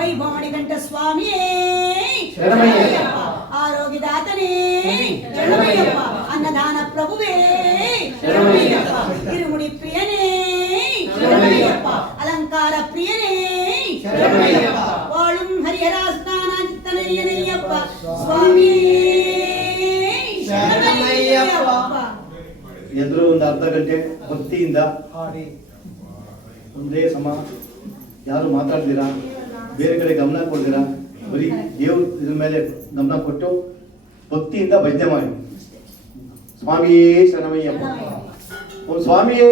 ವೈಭವಣಿಗಂಠ ಸ್ವಾಮಿಯೇ ಶರಣಮಯ್ಯಪ್ಪ. ಆರೋಗ್ಯದಾತನೇ ಶರಣಮಯ್ಯಪ್ಪ. ಅನ್ನದಾನ ಪ್ರಭುವೇ ಶರಣಮಯ್ಯಪ್ಪ. ತಿರುಮುಡಿ ಪ್ರಿಯನೇ ಶರಣಮಯ್ಯಪ್ಪ. ಅಲಂಕಾರ ಪ್ರಿಯನೇ ಶರಣಮಯ್ಯಪ್ಪ. ವಾಳುಂ ಹರಿಹರ ಸ್ನಾನಾಂತನಯ್ಯನಯ್ಯಪ್ಪ ಸ್ವಾಮಿಯೇ ಶರಣಮಯ್ಯಪ್ಪ. ಎಲ್ಲರೂ ಒಂದು ಅರ್ಧ ಗಂಟೆ ಭಕ್ತಿಯಿಂದ ಹಾಡಿ ಒಂದೇ ಸಮ, ಯಾರು ಮಾತಾಡ್ತೀರಾ, ಬೇರೆ ಕಡೆ ಗಮನ ಕೊಡ್ತೀರಾ, ಬರೀ ದೇವ್ರ ಇದ್ರ ಮೇಲೆ ಗಮನ ಕೊಟ್ಟು ಭಕ್ತಿಯಿಂದ ಭಜನೆ ಮಾಡಿ. ಸ್ವಾಮಿಯೇ ಶರಣಮಯ್ಯಪ್ಪ. ಓಂ ಸ್ವಾಮಿಯೇ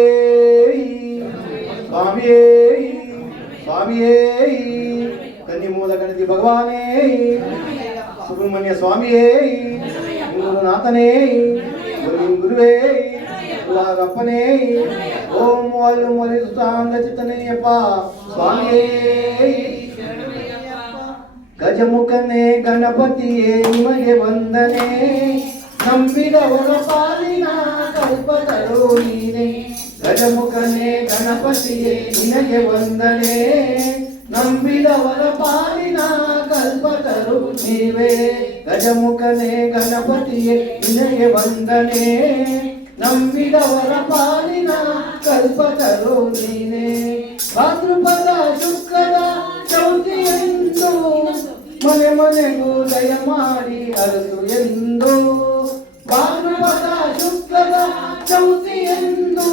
ಸ್ವಾಮಿಯೇ ಸ್ವಾಮಿಯೇ ಕನ್ನಿ ಮೂಲ ಗಣತಿ ಭಗವಾನೇ ಸುಬ್ರಹ್ಮಣ್ಯ ಸ್ವಾಮಿಯೇ ಗುರುನಾಥನೇ ಗುರುವೇ ಅಪ್ಪನೇ ಓಂ ವಾಯು ಮರಿಸುತ್ತಾಂಗ ಚಿತ್ತನೆಯಪ್ಪ ಸ್ವಾಮಿಯೇ ಗಜಮುಖನೇ ಗಣಪತಿಯೇ ನಿಮಗೆ ವಂದನೆ ನಂಬಿದವರ ಪಾಲಿನ ಕಲ್ಪತರು ನೀನೆ ಗಜಮುಖನೇ ಗಣಪತಿಯೇ ನಿನಗೆ ವಂದನೆ ನಂಬಿದವರ ಪಾಲಿನ ಕಲ್ಪತರು ನೀವೇ ಗಜಮುಖನೇ ಗಣಪತಿಯೇ ನಿನಗೆ ವಂದನೆ ನಂಬಿದವರ ಪಾಲಿನ ಕಲ್ಪತರು ನೀನೆ ಭಾದ್ರಪದ ಶುಕ್ರದ ಚೌತಿಯೆಂದು ಮನೆ ಮನೆಗೂ ದಯ ಮಾಡಿ ಅರಸು ಎಂದು ಭಾದ್ರಪದ ಶುಕ್ರದ ಚೌತಿಯೆಂದು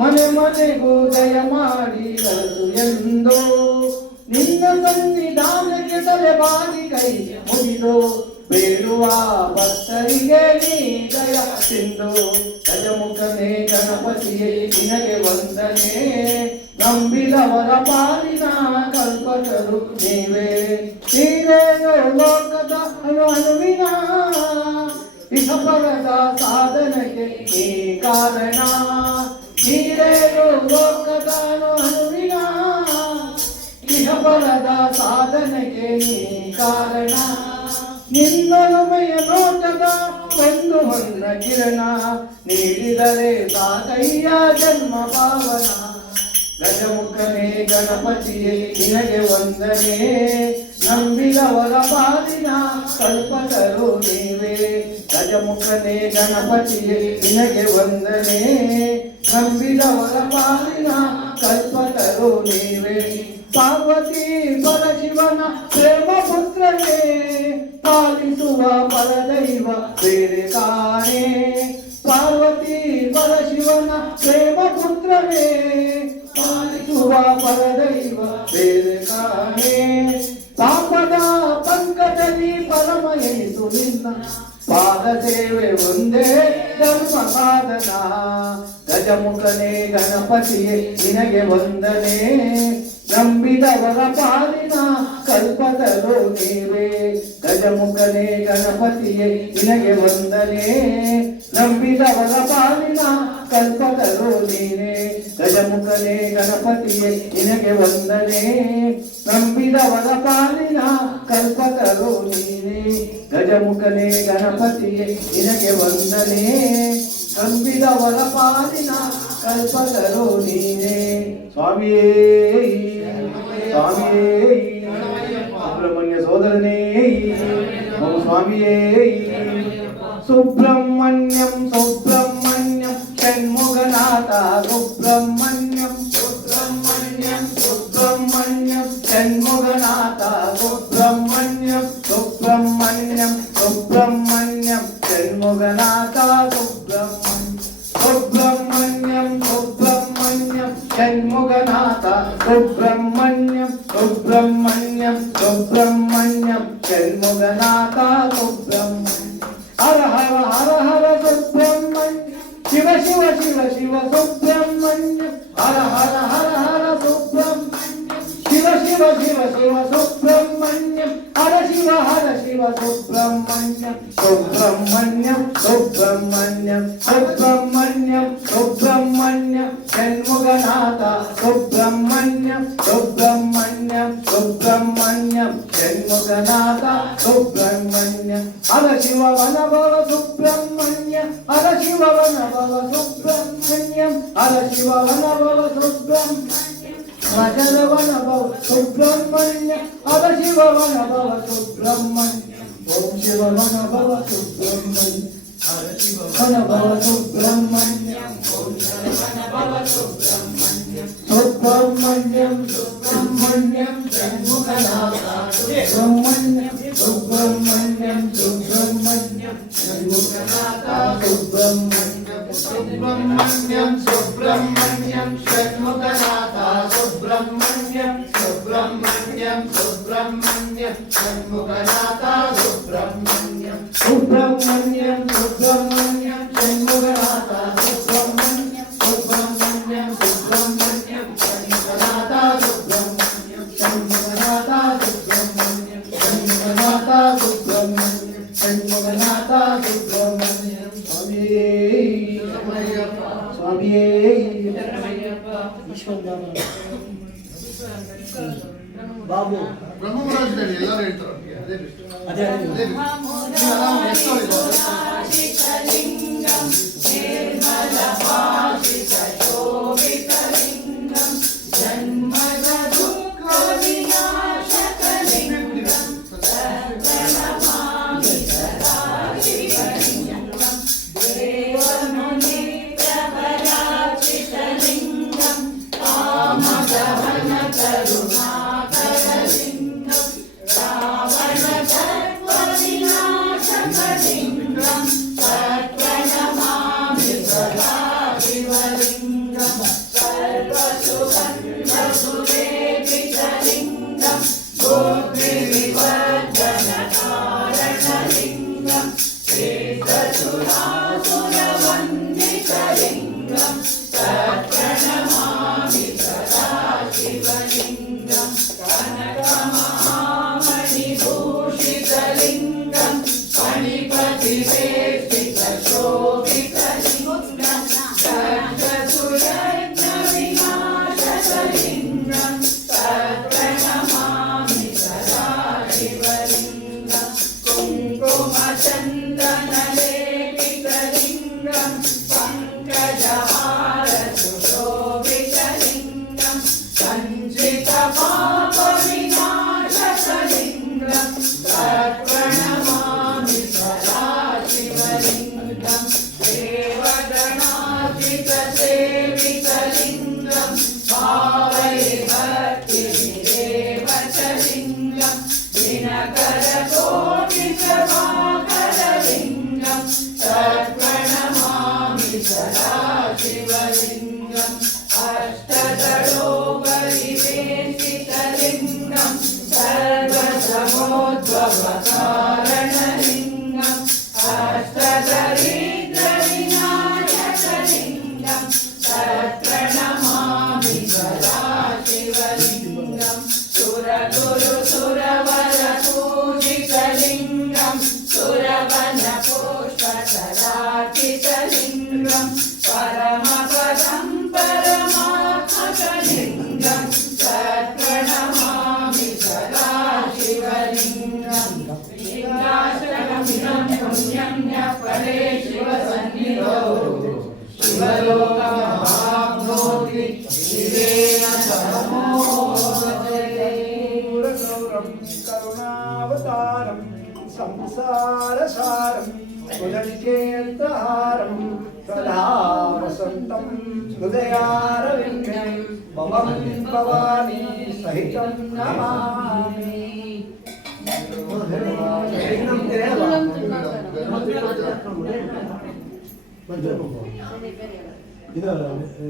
ಮನೆ ಮನೆಗೂ ದಯ ಮಾಡಿ ಅರಸು ಎಂದು ನಿನ್ನ ಸನ್ನಿಧಾನಕ್ಕೆ ತಲೆಬಾಗಿ ಕೈ ಮುಗಿದು ಬೇಡುವ ಭಕ್ತರಿಗೆ ನೀ ದಯ ಸಿಂಧು ಗಜಮುಖನೇ ಗಣಪತಿಯೇ ನಿನಗೆ ವಂದನೆ ನಂಬಿದವರ ಪಾಲಿನ ಕಲ್ಪತರು ನೀವೇ ತೀರೇಯೋ ಲೋಕದ ಅಣುವಿನ ಇಹಪರದ ಸಾಧನೆಗೆ ನೀ ಕಾರಣ ತೀರೇಯೋ ಲೋಕದ ಅಣುವಿನ ಇಹಪರದ ಸಾಧನೆಗೆ ನೀ ಕಾರಣ ನಿನ್ನೊಲಮೆಯ ನೋಟದ ಒಂದು ಹೊನ್ನ ಕಿರಣ ನೀಡಿದರೆ ಸಾಕಯ್ಯ ಜನ್ಮ ಪಾವನ ಗಜಮುಖನೇ ಗಣಪತಿಯೇ ನಿನಗೆ ವಂದನೆ ನಂಬಿದವರ ಪಾಲಿನ ಕಲ್ಪತರು ನೀವೇ ಗಜಮುಖನೇ ಗಣಪತಿಯೇ ನಿನಗೆ ವಂದನೆ ನಂಬಿದವರ ಪಾಲಿನ ಕಲ್ಪತರು ನೀವೇ ಪಾರ್ವತಿ ಪರಶಿವನ ಪ್ರೇಮ ಪುತ್ರನೇ ಪಾಲಿಸುವ ಪರದೈವ ಬೇರೆ ಕಾಣೆ ಪಾರ್ವತಿ ಪರಶಿವನ ಪ್ರೇಮ ಪುತ್ರನೇ ಪಾಲಿಸುವ ಪರದೈವ ಬೇರೆ ಕಾಣೆ ಪಾಪದ ಪಂಕಜಲಿ ಪರಮ ಎನಿಸು ನಿನ್ನ ಪಾದ ಸೇವೆ ಒಂದೇ ಧರ್ಮ ಸಾಧನ ಗಜಮುಖನೇ ಗಣಪತಿಯೇ ನಿನಗೆ ವಂದನೆ ನಂಬಿದವರ ಪಾಲಿನ ಕಲ್ಪತರು ನೀವೇ ಗಜಮುಖನೇ ಗಣಪತಿಯೇ ನಿನಗೆ ವಂದನೆ ನಂಬಿದವರ ಪಾಲಿನ ಕಲ್ಪತರು ನೀನೇ ಗಜಮುಖನೇ ಗಣಪತಿಯೇ ನಿನಗೆ ವಂದನೆ ನಂಬಿದವರ ಪಾಲಿನ ಕಲ್ಪತರು ನೀನೇ ಗಜಮುಖನೇ ಗಣಪತಿಯೇ ನಿನಗೆ ವಂದನೆ ನಂಬಿದವರ ಪಾಲಿನ ಕಲ್ಪತರು ನೀನೇ ಸ್ವಾಮಿಯೇ ಸ್ವಾಮಿಯೇ ಸುಬ್ರಹ್ಮಣ್ಯ ಸೋದರನೇ ಓಂ ಸ್ವಾಮಿಯೇ ಸುಬ್ರಹ್ಮಣ್ಯಂ ಸುಬ್ರಹ್ಮಣ್ಯಂ ಷಣ್ಮುಖನಾಥ ಸುಬ್ರಹ್ಮಣ್ಯಂ ಸುಬ್ರಹ್ಮಣ್ಯಂ ಸುಬ್ರಹ್ಮಣ್ಯಂ ಷಣ್ಮುಖನಾಥ ಸುಬ್ರಹ್ಮಣ್ಯಂ ಸುಬ್ರಹ್ಮಣ್ಯಂ ಸುಬ್ರಹ್ಮಣ್ಯಂ ಷಣ್ಮುಖನಾಥ ಸುಬ್ರಹ್ಮಣ್ಯಂ ಸುಬ್ರಹ್ಮಣ್ಯಂ ಷಣ್ಮುಖನಾಥ ಸುಬ್ರಹ್ಮಣ್ಯಂ ಸುಬ್ರಹ್ಮಣ್ಯಂ ಸುಬ್ರಹ್ಮಣ್ಯಂ ಷಣ್ಮುಖನಾಥ ಸುಬ್ರಹ್ಮಣ್ಯಂ ಹರ ಹರ ಹರ ಹರ ಸುಬ್ರಹ್ಮಣ್ಯ ಶಿವ ಶಿವ ಶಿವ ಶಿವ ಸುಬ್ರಹ್ಮಣ್ಯಂ ಹರ ಹರ ಹರ ಹರ ಸುಬ್ರಹ್ಮಣ್ಯ ಶಿವ ಶಿವ ಶಿವ ಶಿವ ಸುಬ್ರಹ್ಮಣ್ಯಂ ಹರ ಶಿವ ಸುಬ್ರಹ್ಮಣ್ಯಂ ಸುಬ್ರಹ್ಮಣ್ಯಂ ಸುಬ್ರಹ್ಮಣ್ಯಂ ಸುಬ್ರಹ್ಮಣ್ಯಂ ಸುಬ್ರಹ್ಮಣ್ಯಂ ಷಣ್ಮುಖನಾಥ ಸುಬ್ರಹ್ಮಣ್ಯಂ ಸುಬ್ರಹ್ಮಣ್ಯಂ ಸುಬ್ರಹ್ಮಣ್ಯಂ ಷಣ್ಮುಖನಾಥ ಸುಬ್ರಹ್ಮಣ್ಯಂ ಹರ ಶಿವ ವನಭವ ಸುಬ್ರಹ್ಮಣ್ಯಂ ಹರ ಶಿವ ವನಭವ ಸುಬ್ರಹ್ಮಣ್ಯಂ ಹರ Shiva ವನಭವ Subrahmanyam Rajalvana Bhava Subramanya Arashivavana Bhava Subramanya Om Shivavana Bhava Subramanya Arashivavana Bhava Subramanya Om Shivavana Bhava Subramanya Subramanyam Subramanyam Shanmuganatha Subramanyam Subramanyam Subramanyam Shanmuganatha Subramanyam Subramanyam Subramanyam Shanmuganatha Subramanyam Subramanyam Subramanyam Shanmuganatha Subramanyam Subramanyam Subramanyam Shanmuganatha Subramanyam Subramanyam Subramanyam Shanmuganatha Subramanyam Shanmuganatha Subramanyam Shanmuganatha Subramanyam Shanmuganatha Subramanyam Swami Babu ಬ್ರಹ್ಮರಾಜದಲ್ಲಿ ಎಲ್ಲರೂ ಹೇಳ್ತಾರೆ ಅದೇ best. ಅದೇ ಅದೇ కరుణావతారం సంసారసారం పునశ్చేత్రహారం సదా వసంతం హృదయారవిందే భవం భవానీ సహితం నమామి.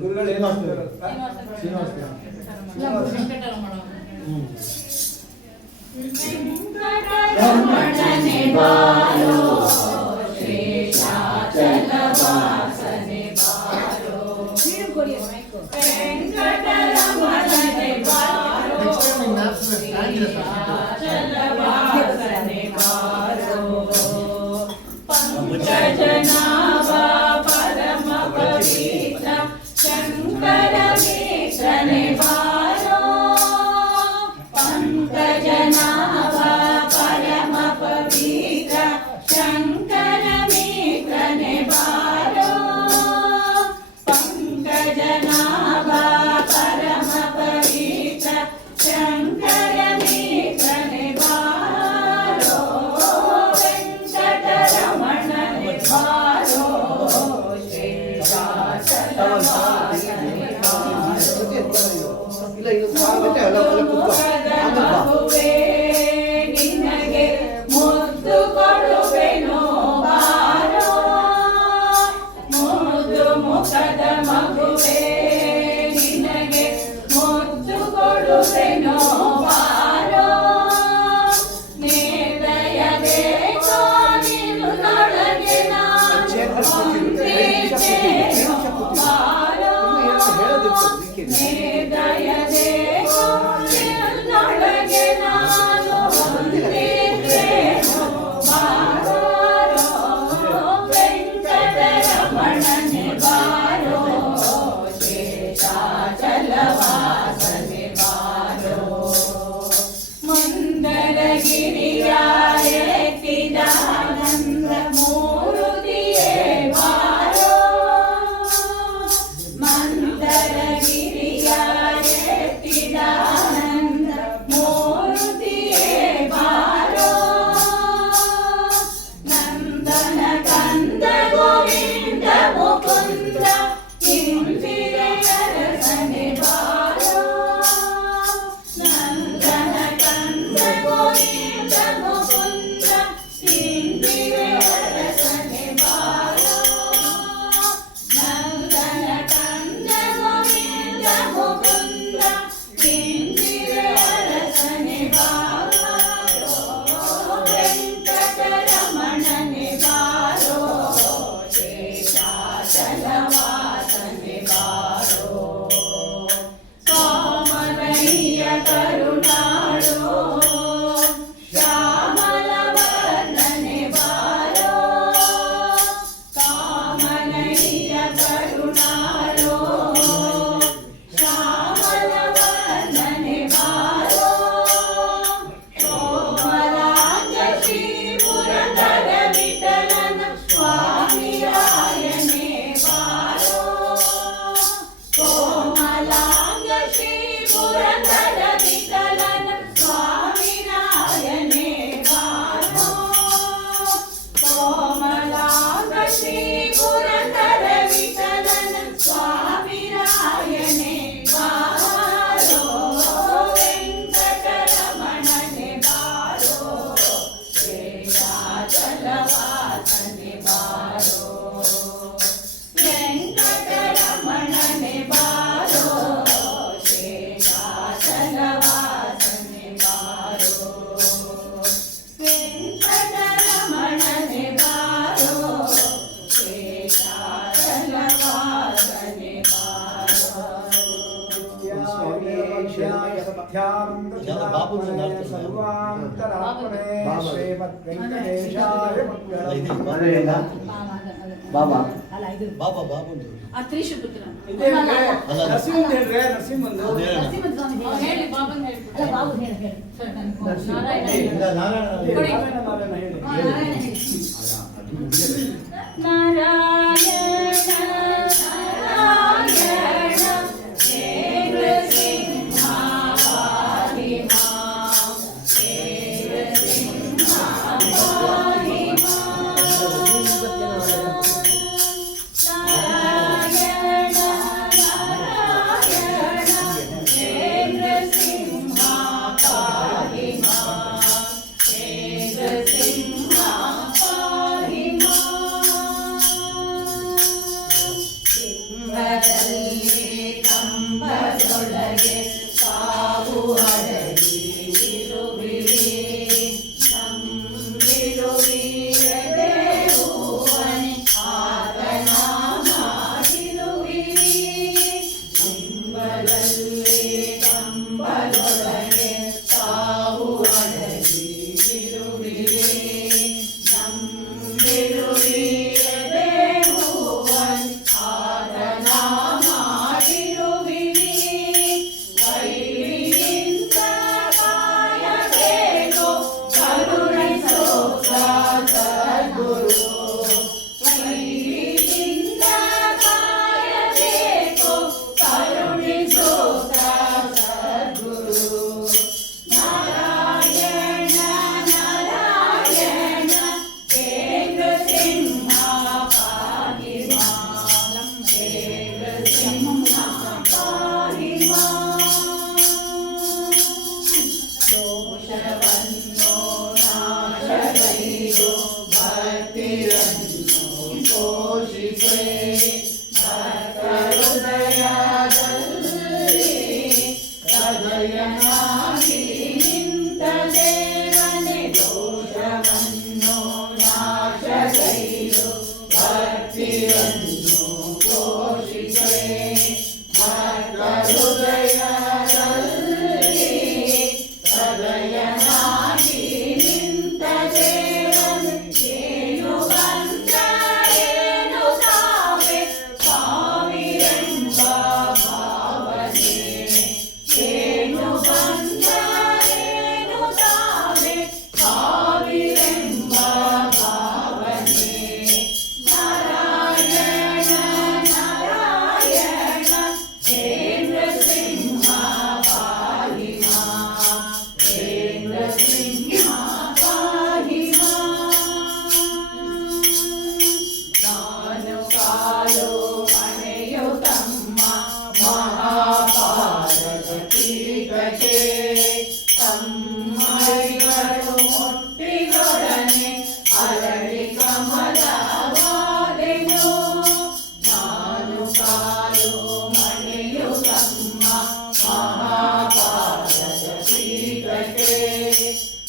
ಗುರುಗಳು ಏನು ಶ್ರೀನಿವಾಸ ರಮಣನೆ ಬಾರೋ ಶೇಷಾಚಲವಾಸನೆ ಬಾರೋ ವೆಂಕಟರಮಣನೆ ಬಾರೋ ಶೇಷಾಚಲವಾಸನೆ ಬಾರೋ ಪಂಕಜನಾಭ ಪರಮ ಪವಿತ್ರ ಶಂಕರ ವೇಷನೆ ಬಾರೋ ಪಂಕಜನಾಭ ಪರಮ ಪವಿತ್ರ ಶಂಕರ ಮಿತ್ರನೆ ಬಾರೋ ಪಂಕಜನಾಭ ಪರಮ ಪವಿತ್ರ ಇಲ್ಲ ಇದು ಸಾಗುತ್ತೆ ಅಲ್ಲ ಕೂತ್ಕೋ ಆಮೇಲೆ ಬಾ. ಮಗುವೇ ನಿನಗೆ ಮುದ್ದು ಕೊಡುವೆನೋ ಬಾರೋ ಮುದ್ದು ಮುಖದ ಮಗುವೇ ನಿನಗೆ ಮುದ್ದು ಕೊಡುವೆನೋ ಬಾರೋ ನೇದಯದೆ ಕಾಲಿನು ನೊಳಗೆ ನೇದಯದೆ ಕಾಲಿನೊಳಗೆ ನಾನು ಹೊಂದಿದ್ದೇನೋ ಬಾರೋ ವೆಂಕಟರಮಣನೆ ಬಾರೋ ಶೇಷಾಚಲವಾಸನೆ ಬಾರೋ ಮಂದರಗಿರಿಯ ಎತ್ತಿದಾನಂದ ಮೂರುತಿಯೇ ಬಾರೋ ಮಂದರಗಿರಿಯ ಎತ್ತಿದಾನಂದ ಮೂರುತಿಯೇ ಬಾರೋ ನಂದನ ಕಂದ ಗೋವಿಂದ ಮುಕುಂದ ಇಂದಿರಸನೆ ಬಾರೋ ನಂದನ ಕಂದ ಗೋವಿಂದ ಮುಕುಂದ ಇಂದಿರಸನೆ ಬಾರೋ ನಂದನ ಕಂದ ಗೋವಿಂದ ಮುಕುಂದ ಇಂದಿರಸನೆ ಬಾರೋ ವೆಂಕಟರಮಣನೆ ಬಾರೋ ಶೇಷಾಚಲವಾಸನೆ ಬಾರೋ ಕಾಮನಯ್ಯ ಕರುಣಾಳೋ ಶ್ಯಾಮಲವರ್ಣನೆ ಬಾರೋ ಕಾಮನಯ್ಯ ಕರುಣಾಳೋ ಶ್ಯಾಮಲವರ್ಣನೆ ಬಾರೋ ಕೋಮಲಾಂಗ ಶ್ರೀ ಪುರಂದರ ವಿಠಲನ ಸ್ವಾಮಿರಾಯನೇ ಬಾರೋ ಕೋಮಲಾಂಗ ಶ್ರೀ ಪುರಂದರ ವಿಠಲನ ಸ್ವಾಮಿರಾಯನೇ ಬಾರೋ ಕೋಮಲಾಂಗ ಶ್ರೀ ಪುರಂದರ ವಿಠಲನ ಸ್ವಾಮಿರಾಯನೇ ಬಾರೋ ವೆಂಕಟರಮಣನೆ ಬಾರೋ ಶೇಷಾಚಲವಾಸನೆ ಬಾರೋ ವೆಂಕಟರಮಣನೆ ಬಾರೋ ಶೇಷಾಚಲವಾಸನೆ ಬಾರೋ ವೆಂಕಟರಮಣನೆ ಬಾರೋ ಶೇಷಾಚಲವಾಸನೆ ಬಾರೋ ಮನೆಯಲ್ಲ ಬಾಬಾ ಅಲ್ಲ ಇದು ಬಾಬಾ ಬಾಬಂದು ಆ ತ್ರಿಶುಪುತ್ರ ನರಸಿಂಹ ಹೇಳ್ರೆ ನರಸಿಂಹಂದು ನರಸಿಂಹ ಸ್ವಾಮಿ ಹೇಳಿ ಬಾಬನ್ ಹೇಳಿ ಅಲ್ಲ ಬಾಬು ಹೇಳಿ ಹೇಳಿ ನಾರಾಯಣ ಇಲ್ಲ, ನಾರಾಯಣ ಕೊಡಿ. ನಾರಾಯಣ ಹೇಳಿ ನಾರಾಯಣ ಹೇಳಿ ನಾರಾಯಣ ನಾರಾಯಣ ಹೇ ನೃಸಿಂಹ ಪಾಹಿ ಮಾಂ ಹೇ ನೃಸಿಂಹ ಪಾಹಿ ಮಾಂ ನಾರಾಯಣ ನಾರಾಯಣ ಹೇ ನೃಸಿಂಹ ಪಾಹಿ ಮಾಂ ಹೇ ನೃಸಿಂಹ ಪಾಹಿ ಮಾಂ ಸದಯನಾಗಿ ನಿಂತ ದೇವನೇ ದೋಷವನ್ನು ನಾಶಗೈದು ಭಕ್ತಿಯನ್ನು ಪೋಷಿಸೆ ಭಕ್ತ ಹೃದಯದಲ್ಲಿ ಸದಯನಾಗಿ ನಿಂತ ದೇವನೇ ಏನು ಬಂದ ಏನು ಸಾವೆ ಸಾವಿರೆಂಬ ಭಾವನೆ ಏನು ಬಂದ ಏನು ಸಾವೆ ಸಾವಿರೆಂಬ ಭಾವನೆ ನಾರಾಯಣ ನಾರಾಯಣ ಕೇಂದ್ರ ಸಿಂಹ ಪಾಹಿ ಮಾಂ ಕೇಂದ್ರ ಸಿಂಹ ಪಾಹಿ ಮಾಂ ನಾನು ಕಾಲು ಮನೆಯುತಮ್ಮ ಮಹಾಭಾರತ ಪೀಠಕ್ಕೆ ತಮ್ಮೈಗಳು ಮುಟ್ಟಿದೊಡನೆ ಅರಳಿ ಕಮಲವಾದೆನು ನಾನು ಕಾಲು ಮನೆಯುತಮ್ಮ ಮಹಾಭಾರತ ಪೀಠಕ್ಕೆ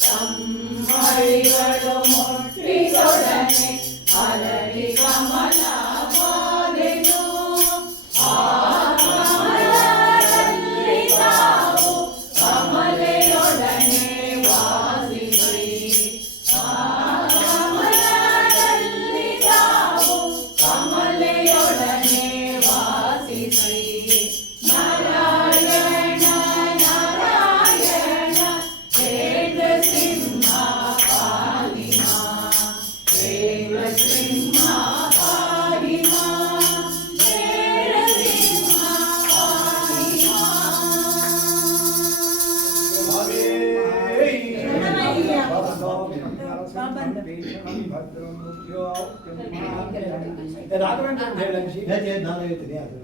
ತಮ್ಮೈಗಳು ಮುಟ್ಟಿದೊಡನೆ ಅರಳಿ ಕಮಲವಾದೆನು ಆ ಕಮಲದಲ್ಲಿ ತಾವು ಕಮಲೆಯೊಡನೆ ವಾಸಿಸಿ ಆ ಕಮಲದಲ್ಲಿ ತಾವು ಕಮಲೆಯೊಡನೆ ವಾಸಿಸಿ ನಾರಾಯಣ ನಾರಾಯಣ ಕೇಂದ್ರ ಸಿಂಹ ಪಾಹಿ ಮಾಂ ಕೇಂದ್ರ ಸಿಂಹ ಪಾಹಿ ಮಾಂ ಕೇಂದ್ರ ಸಿಂಹ ಪಾಹಿ ನಾನು ಹೇಳ್ತೀನಿ ಅದು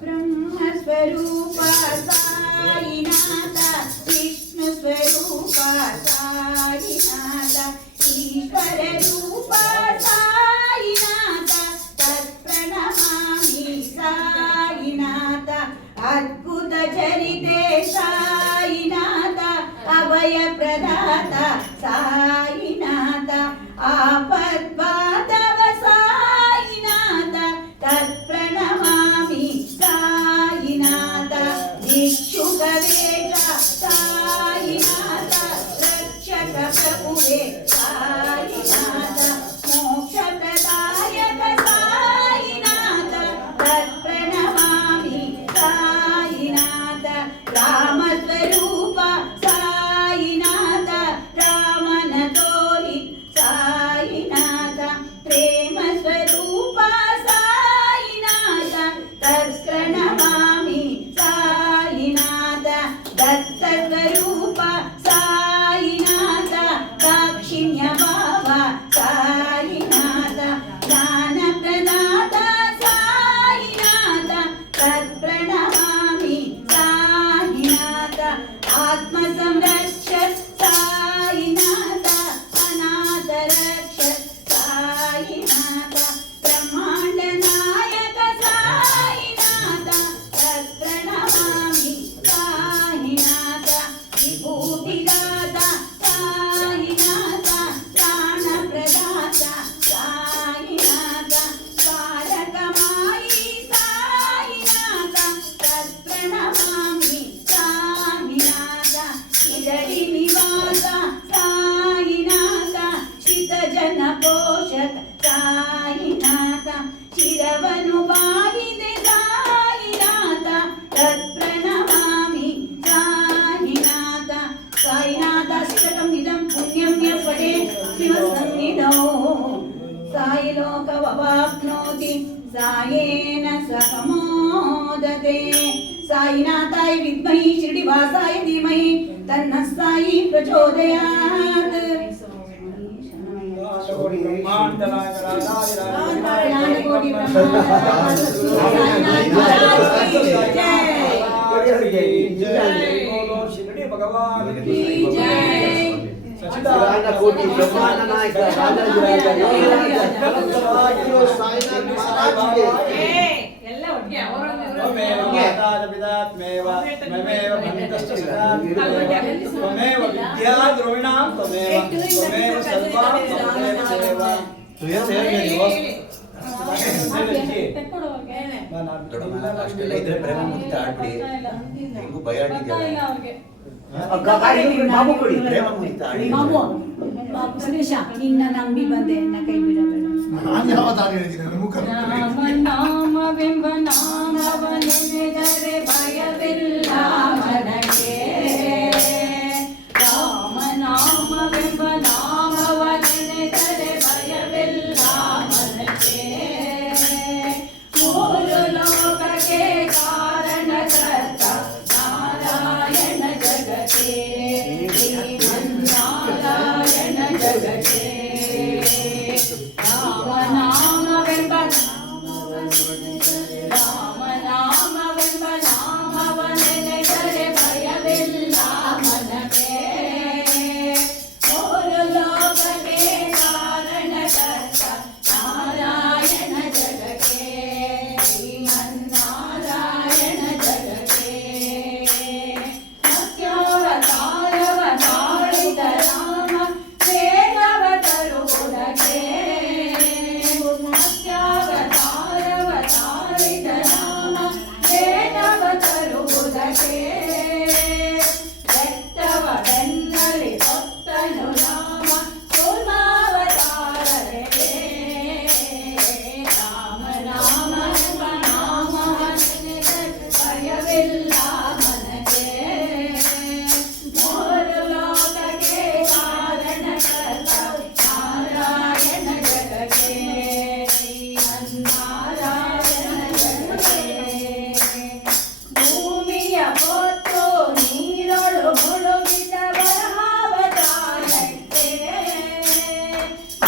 ಬ್ರಹ್ಮಸ್ವರೂಪ ಸಾಯಿನಾಥ ವಿಷ್ಣು ಸ್ವರೂಪ ಸಾಯಿನಾಥ ಈಶ್ವರ ರೂಪ ಸಾಯಿನಾಥ ತತ್ಪ್ರಣಮಾಮಿ ಸಾಯಿನಾಥ ಅದ್ಭುತ ಚರಿತೆ ಸಾಯಿನಾಥ ಅಭಯ ಪ್ರದಾತ ಸಾಯಿನಾಥ ಆಪದ್ಬಾಂಧವ ಸಾಯಿನಾಥ ತತ್ಪ್ರಣಮಾಮಿ ಸಾಯಿನಾಥ ಭಿಕ್ಷುಕವೇಷ ಸಾಯಿನಾಥ ರಕ್ಷಕ ಪ್ರಭುವೇ ಸಾಯಿನಾಥ ಮೋಕ್ಷಪ್ರದಾಯಕ ಸಾಯಿನಾಥ ತತ್ಪ್ರಣಮಾಮಿ ಸಾಯಿನಾಥ ರಾಮಸ್ವರೂಪ ಸಾಯಿನಾಥ ರಾಮನ ತೋರಿ ಸಾಯಿನಾಥ ಪ್ರೇಮ ಸ್ವರೂಪ ಸಾಯಿನಾಥ ತತ್ಪ್ರಣಮಾಮಿ ಸಾಯಿನಾಥ ದತ್ತ ಸ್ವರೂಪ ಸಾಯಿನಾಥ ದಾಕ್ಷಿಣ್ಯ ಭಾವ ಸಾಯಿನಾಥ ಜ್ಞಾನ ಪ್ರದಾತ ಸಾಯಿನಾಥ ತತ್ಪ್ರಣಮಾಮಿ ಸಾಯಿನಾಥ ಆತ್ಮ ಸಂರಕ್ಷಕ್ ಸಾಯಿನಾಥ ಅನಾಥ ರಕ್ಷಕ್ ಸಾಯಿನಾಥ ಬ್ರಹ್ಮಾಂಡ ನಾಯಕ ಸಾಯಿನಾಥ ತತ್ಪ್ರಣಮಾಮಿ ಸಾಯಿನಾಥ ವಿಭೂತಿದಾತ ಸಾಯಿನಾಥ ಪ್ರಾಣ ಪ್ರದಾತ ಸಾಯಿನಾಥ ಬಾಲಕಮಾಯಿ ಸಾಯಿನಾಥ ತತ್ಪ್ರಣಮಾಮಿ ಸಾಯಿನಾಥ ಶಿರಡಿ ನಿವಾಸ ಸಾಯಿನಾಥ ಶ್ರಿತಜನ ಪೋಷಕ ಸಾಯಿನಾಥ ಶಿರವನು ಬಾಗಿದೆ ಸಾಯಿನಾಥ ತತ್ಪ್ರಣಮಾಮಿ ಸಾಯಿನಾಥ ಸಾಯಿನಾಥ ಶಿರಕಂ ಇದಂ ಪುಣ್ಯಂ ಯ ಪಡೆ ಶಿವಸನ್ನಿಧೌ ಸಾಯಿ ಲೋಕವವಾಪ್ನೋತಿ ಸಾಯೇನ ಸಹ ಮೋದತೆ ಸಾಯಿನಾಥಾಯ ವಿದ್ಮಹಿ ಶಿರಡಿವಾಸಾಯ ಧೀಮಹಿ ತನ್ನಃ ಸಾಯಿ ಪ್ರಚೋದಯಾತ್ ಜ್ಞಾನಕೋಟಿ ಶಿರಡಿ ಭಗವಾನ್ ಸಚಿದಾನಂದ ಕೋಟಿ ಬ್ರಹ್ಮಾಂಡ ನಾಯಕ ರಾಜಾಧಿರಾಜ ಯೋಗರಾಜ ಸಾಯಿನಾಥ ಮಹಾರಾಜ್ ಎಲ್ಲ ಒಟ್ಟಿಗೆ ಅವರೊಂದು ತ್ವಮೇವ ಮಾತಾ ಚ ಪಿತಾ ತ್ವಮೇವ ಮಮೇವ ಬಂಧುಶ್ಚ ಸದಾ ತ್ವಮೇವ ವಿದ್ಯಾ ದ್ರೋಣಾಂ ತ್ವಮೇವ ತ್ವಮೇವ ಸರ್ವಾಂ ತ್ವಮೇವ ದೇವ. ದೊಡ್ಡಮ್ಮ ಅಷ್ಟೆಲ್ಲ ಇದ್ರೆ ಪ್ರೇಮ ಮುಕ್ತ ಆಡ್ಬಿಡಿ. ಹೆಂಗೂ ಭಯ ಆಡಿದ್ಯಲ್ಲ. ಬಾಬು ಕೊಡಿ ಪ್ರೇಮ ಮುಕ್ತ ಆಡಿ. ಬಾಬು ಸುರೇಶ ನಿನ್ನ ನಂಬಿ ಬಂದೆ ಎನ್ನ ಕೈ ಬಿಡಬೇಡ. ನಾನು ಯಾವತ್ತು ಹಾಡು ಹೇಳಿದ್ದೀನಿ ನನ್ನ ಮುಖ ರಾಮ ನಾಮವೆಂಬ ನಾಮವ ನೆನೆದರೆ ಭಯವಿಲ್ಲ ಮನಗೆ. ರಾಮ ನಾಮವೆಂಬ ನಾಮವ ನೆನೆದರೆ ಭಯವಿಲ್ಲ ಮನಗೆ. ಮೂರು ಲೋಕಕ್ಕೆ ಕಾರಣಕರ್ತ ನಾರಾಯಣ ಜಗಕ್ಕೆ. ನಾರಾಯಣ ಜಗಕ್ಕೆ ರಾಮನಾಮವೆಂಬ ನಾಮವ ನೆನೆದರೆ ಭಯವಿಲ್ಲ ಮನಗೆ. ಮೂರು ಲೋಕಕ್ಕೆ ಕಾರಣಕರ್ತ ನಾರಾಯಣ ಜಗಕ್ಕೆ. ಶ್ರೀಮನ್ನಾರಾಯಣ ಜಗಕ್ಕೆ ಸತ್ಯಾವತಾರವ ತಾಳಿದ ರಾಮ ವೇದವ ತರುವುದಕ್ಕೆ. ಸತ್ಯಾವತಾರವ ತಾಳಿದ ರಾಮ ವೇದವ ತರುವುದಕ್ಕೆ. ಬೆಟ್ಟವ ಬೆನ್ನಲಿ ಹೊತ್ತನು ರಾಮ ಕೂರ್ಮಾವತಾರಕ್ಕೆ. ರಾಮನಾಮವೆಂಬ ನಾಮವ ನೆನೆದರೆ ಭಯವಿಲ್ಲ ಮನಗೆ. ಮೂರು ಲೋಕಕ್ಕೆ ಕಾರಣಕರ್ತ ನಾರಾಯಣ ಜಗಕ್ಕೆ. ಶ್ರೀಮನ್ನಾರಾಯಣ ಜಗಕ್ಕೆ ಭೂಮಿಯ ಹೊತ್ತು ನೀರೊಳು ಮುಳುಗಿದ ವರಹಾವತಾರಕ್ಕೆ.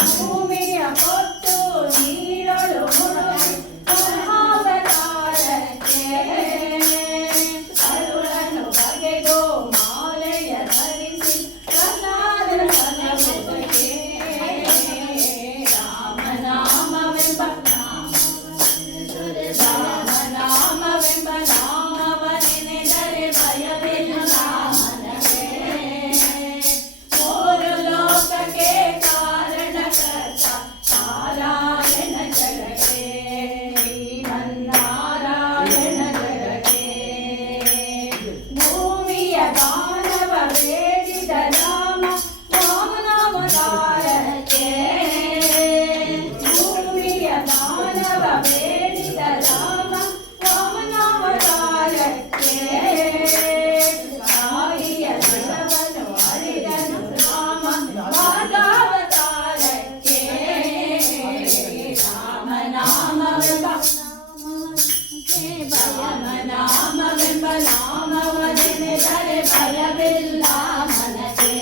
ಭೂಮಿಯ ಹೊತ್ತು ನೀರೊಳು ಮುಳುಗಿದ ವರಹಾವತಾರಕ್ಕೆ. ಕರುಳನು ಬಗೆಗೋ ಮಾಲೆಯ ಧರಿಸಿ ಪ್ರಸಾದ ಸಲಹುವುದಕ್ಕೆ. ರಾಮನಾಮವೆಂಬ ನಾಮವ ನೆನೆದರೆ ಭಯವಿಲ್ಲ ಮನಗೆ. ಮೂರು ಲೋಕಕ್ಕೆ ಕಾರಣಕರ್ತ ನಾರಾಯಣ ಜಗಕ್ಕೆ. ಶ್ರೀಮನ್ನಾರಾಯಣ ಜಗಕ್ಕೆ ಭೂಮಿಯ ದಾನವ ಬೇಡಿದ ರಾಮ ವಾಮನಾವತಾರಕ್ಕೆ. ಭೂಮಿಯ ದಾನವ ಬೇಡಿದ ರಾಮ ವಾಮನಾವತಾರಕ್ಕೆ. ತಾಯಿಯ ಜಲವನ್ನು ಅರಿದನು ರಾಮ ಮಾರ್ಗಾವತಾರಕ್ಕೆ. ರಾಮನಾಮವೆಂಬ ನಾಮವ ನೆನೆದರೆ ಭಯವಿಲ್ಲ ಮನಗೆ.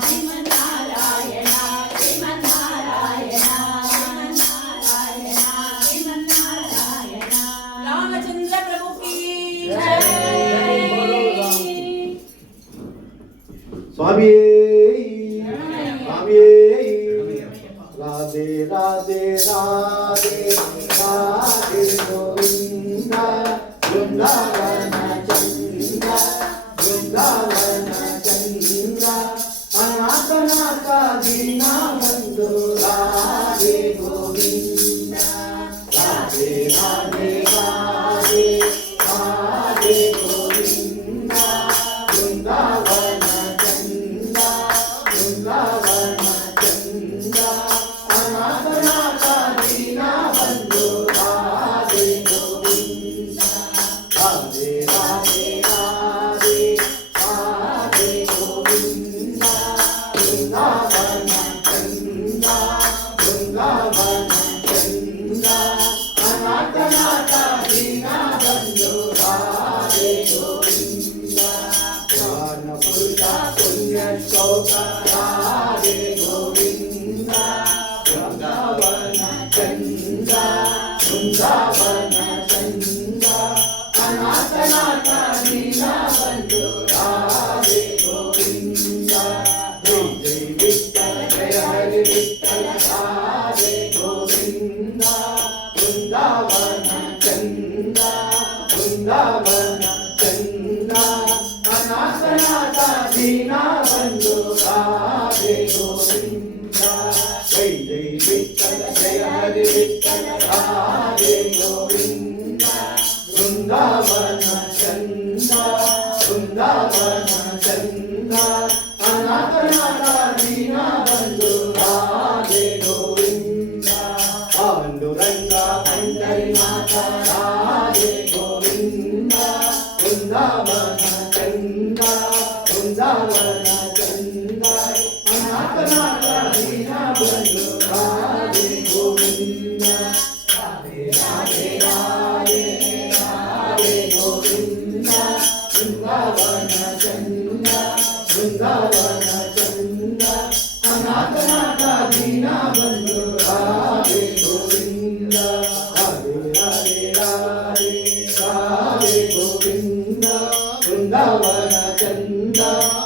ಶ್ರೀಮನ್ನಾರಾಯಣ ಶ್ರೀಮನ್ನಾರಾಯಣ ಶ್ರೀಮನ್ನಾರಾಯಣ ರಾಮಚಂದ್ರ ಪ್ರಭು ಕೀ ಸ್ವಾಮಿಯೇ ಸ್ವಾಮಿಯೇ ರಾಧೆ ರಾಧೆ ರಾಧೆ ರಾಧೆ ಗೋವಿಂದ ಬೃಂದಾವನ ಚಂದ್ರ ಬೃಂದಾವನ ಚಂದ್ರ ಅನಾಥನಾಥ ದೀನ ಬಂಧು ರಾಧೆ ಗೋವಿಂದ ರಾಧೆ ರಾಧೆ ರಾಧೆ ರಾಧೆ ಗೋವಿಂದ ಬೃಂದಾವನ ಚಂದ್ರ ಬೃಂದಾವನ ಚಂದ್ರ ಅನಾಥನಾಥ ದೀನ ಬಂಧು ರಾಧೆ ಗೋವಿಂದ ರಾಧೆ ರಾಧೆ ರಾಧೆ ರಾಧೆ ಗೋವಿಂದ ಬೃಂದಾವನ ಚಂದ್ರ ಬೃಂದಾವನ ಚಂದ್ರ ಅನಾಥನಾಥ ದೀನ ಬಂಧು ರಾಧೆ ಗೋವಿಂದ ಜ್ಞಾನಪುರುಷ ಪುಣ್ಯ ಶ್ಲೋಕ ರಾಧೆ ಗೋವಿಂದ ಬೃಂದಾವನ ಚಂದ್ರ ಬೃಂದಾವನ ಚಂದ್ರ ಅನಾಥನಾಥ ದೀನ ಬಂಧು ರಾಧೆ ಗೋವಿಂದ ಜೈ ಜೈ ವಿಠ್ಠಲ ಜಯ ಹರಿ ವಿಠ್ಠಲ ರಾಧೆ ಗೋವಿಂದ ಬೃಂದಾವನ ಚಂದ್ರ ಬೃಂದಾವನ ಚಂದ್ರ ಅನಾಥನಾಥ ದೀನ ಬಂಧು ರಾಧೆ ಗೋವಿಂದ ಜೈ ಜೈ ವಿಠ್ಠಲ ಜಯ ಹರಿ ವಿಠ್ಠಲ ರಾಧೆ ಗೋವಿಂದ ಬೃಂದಾವನ ಚಂದ್ರ ಬೃಂದಾವನ ಚಂದ್ರ ಅನಾಥನಾಥ ದೀನ ಬಂಧು ರಾಧೆ ಗೋವಿಂದ ಪಾಂಡುರಂಗ ಪಂಡರಿನಾಥ ರಾಧೆ ಗೋವಿಂದ ಬೃಂದಾವನ ಚಂದ್ರ ಬೃಂದಾವನ ಚಂದ್ರ ಅನಾಥನಾಥ ದೀನ ಬಂಧು ರಾಧೆ ಗೋವಿಂದ ರಾಧೆ ರಾಧೆ ರಾಧೆ ರಾಧೆ ಗೋವಿಂದ ಬೃಂದಾವನ ಚಂದ್ರ ಬೃಂದಾವನ ಚಂದ್ರ ಅನಾಥನಾಥ ದೀನ ಬಂಧು ರಾಧೆ ಗೋವಿಂದ ರಾಧೆ ರಾಧೆ ರಾಧೆ ರಾಧೆ ಗೋವಿಂದ ಬೃಂದಾವನ ಚಂದ್ರ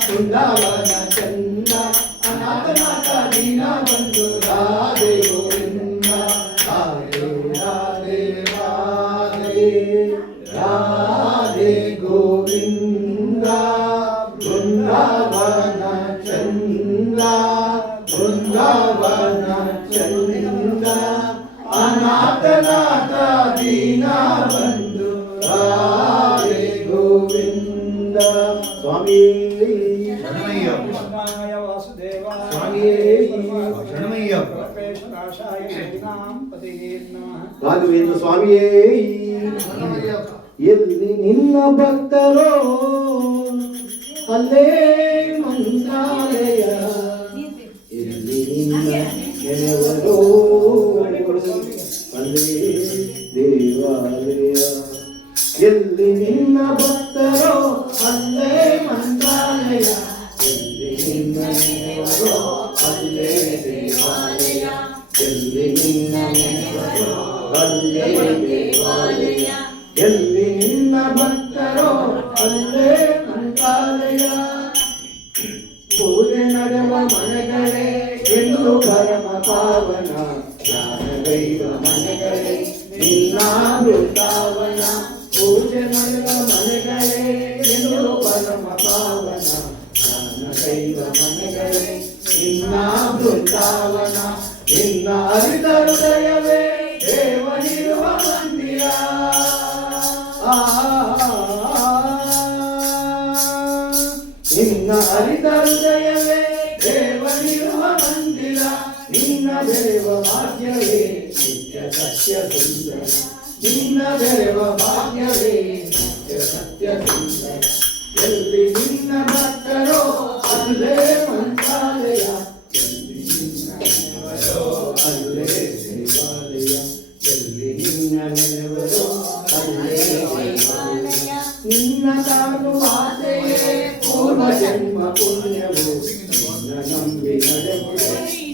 ಬೃಂದಾವನ ಚಂದ್ರ ಅನಾಥನಾಥ ದೀನ ಬಂಧು ರಾಧೆ ಗೋವಿಂದ ರಾಧೆ ರಾಧೆ ರಾಧೆ ರಾಧೆ ಗೋವಿಂದ ಬೃಂದಾವನ ಚಂದ್ರ ಬೃಂದಾವನ ಚಂದ್ರ ಅನಾಥನಾಥ ದೀನ ಬಂಧು ರಾಧೆ ಗೋವಿಂದ ಸ್ವಾಮಿಯೇ ಶರಣಮಯ್ಯ ಕೃಷ್ಣಾಯ ವಾಸುದೇವಾಯ ಸ್ವಾಮಿಯೇ ಶರಣಮಯ್ಯ ಪರಮೇಶ್ವರಾಶಾಯ ಗೋವಿನಾಂ ಪತಿಯೇ ನಮಃ ರಾಘವೇಂದ್ರ ಸ್ವಾಮಿಯೇ ಶರಣಮಯ್ಯ ಎಲ್ಲಿ ನಿನ್ನ ಭಕ್ತರೋ ಅಲ್ಲೇ ಮಂತ್ರಾಲಯ ಎಲ್ಲಿ ನಿನ್ನ ನೆನೆವರೋ ಅಲ್ಲೇ ದೇವಾಲಯ ಎಲ್ಲಿ ನಿನ್ನ ಭಕ್ತರೋ ಅಲ್ಲೇ ಮಂತ್ರಾಲಯ ಎಲ್ಲಿ ನಿನ್ನ ನೆನೆವರೋ ಅಲ್ಲೇ ದೇವಾಲಯ ಎಲ್ಲಿ ನಿನ್ನ ನೆನೆವರೋ ಅಲ್ಲೇ ದೇವಾಲಯ ಎಲ್ಲಿ ನಿನ್ನ ಭಕ್ತರೋ ಅಲ್ಲೇ ಮಂತ್ರಾಲಯ ಪೂಜೆ ನಡೆವ ಮನೆಗಳೇ ಎಂದು ಪರಮ ಪಾವನ ಜ್ಞಾನದೈವ ಮನೆಗಳೇ ನಿನ್ನ ಬೃಂದಾವನ ಪೂಜೆ ನಡೆವ ಮನೆಗಳೇ ಎಂದು ಪರಮ ಪಾವನ ಜ್ಞಾನದೈವ ಮನೆಗಳೇ ನಿನ್ನ ಬೃಂದಾವನ ನಿನ್ನ ಅರಿತ ಹೃದಯವೇ ದೇವನಿರುವ ಮಂದಿರ ನಿನ್ನ ಹರಿತ ಹೃದಯವೇ ದೇವನಿರುವ ಮಂದಿರ ನಿನ್ನ ಬೆಳೆವ ಭಾಗ್ಯವೇ ನಿತ್ಯ ಸತ್ಯ ಸುಂದರ ನಿನ್ನ ಬೆಳೆವ ಭಾಗ್ಯವೇ ನಿತ್ಯ ಸತ್ಯ ಸುಂದರ ಎಲ್ಲಿ ನಿನ್ನ ಭಕ್ತರೋ ಅಲ್ಲೇ ಮಂತ್ರಾಲಯ ಎಲ್ಲಿ ನಿನ್ನ ನೆನೆವರೋ ಅಲ್ಲೇ ದೇವಾಲಯ ಎಲ್ಲಿ ನಿನ್ನ ನೆನೆವರೋ ಅಲ್ಲೇ ದೇವಾಲಯ ನಿನ್ನ ತಾನು ಆಸೆಯೇ ಪೂರ್ವ ಜನ್ಮ ಪುಣ್ಯವು ನಂಬಿ ನಡೆಯುವೆ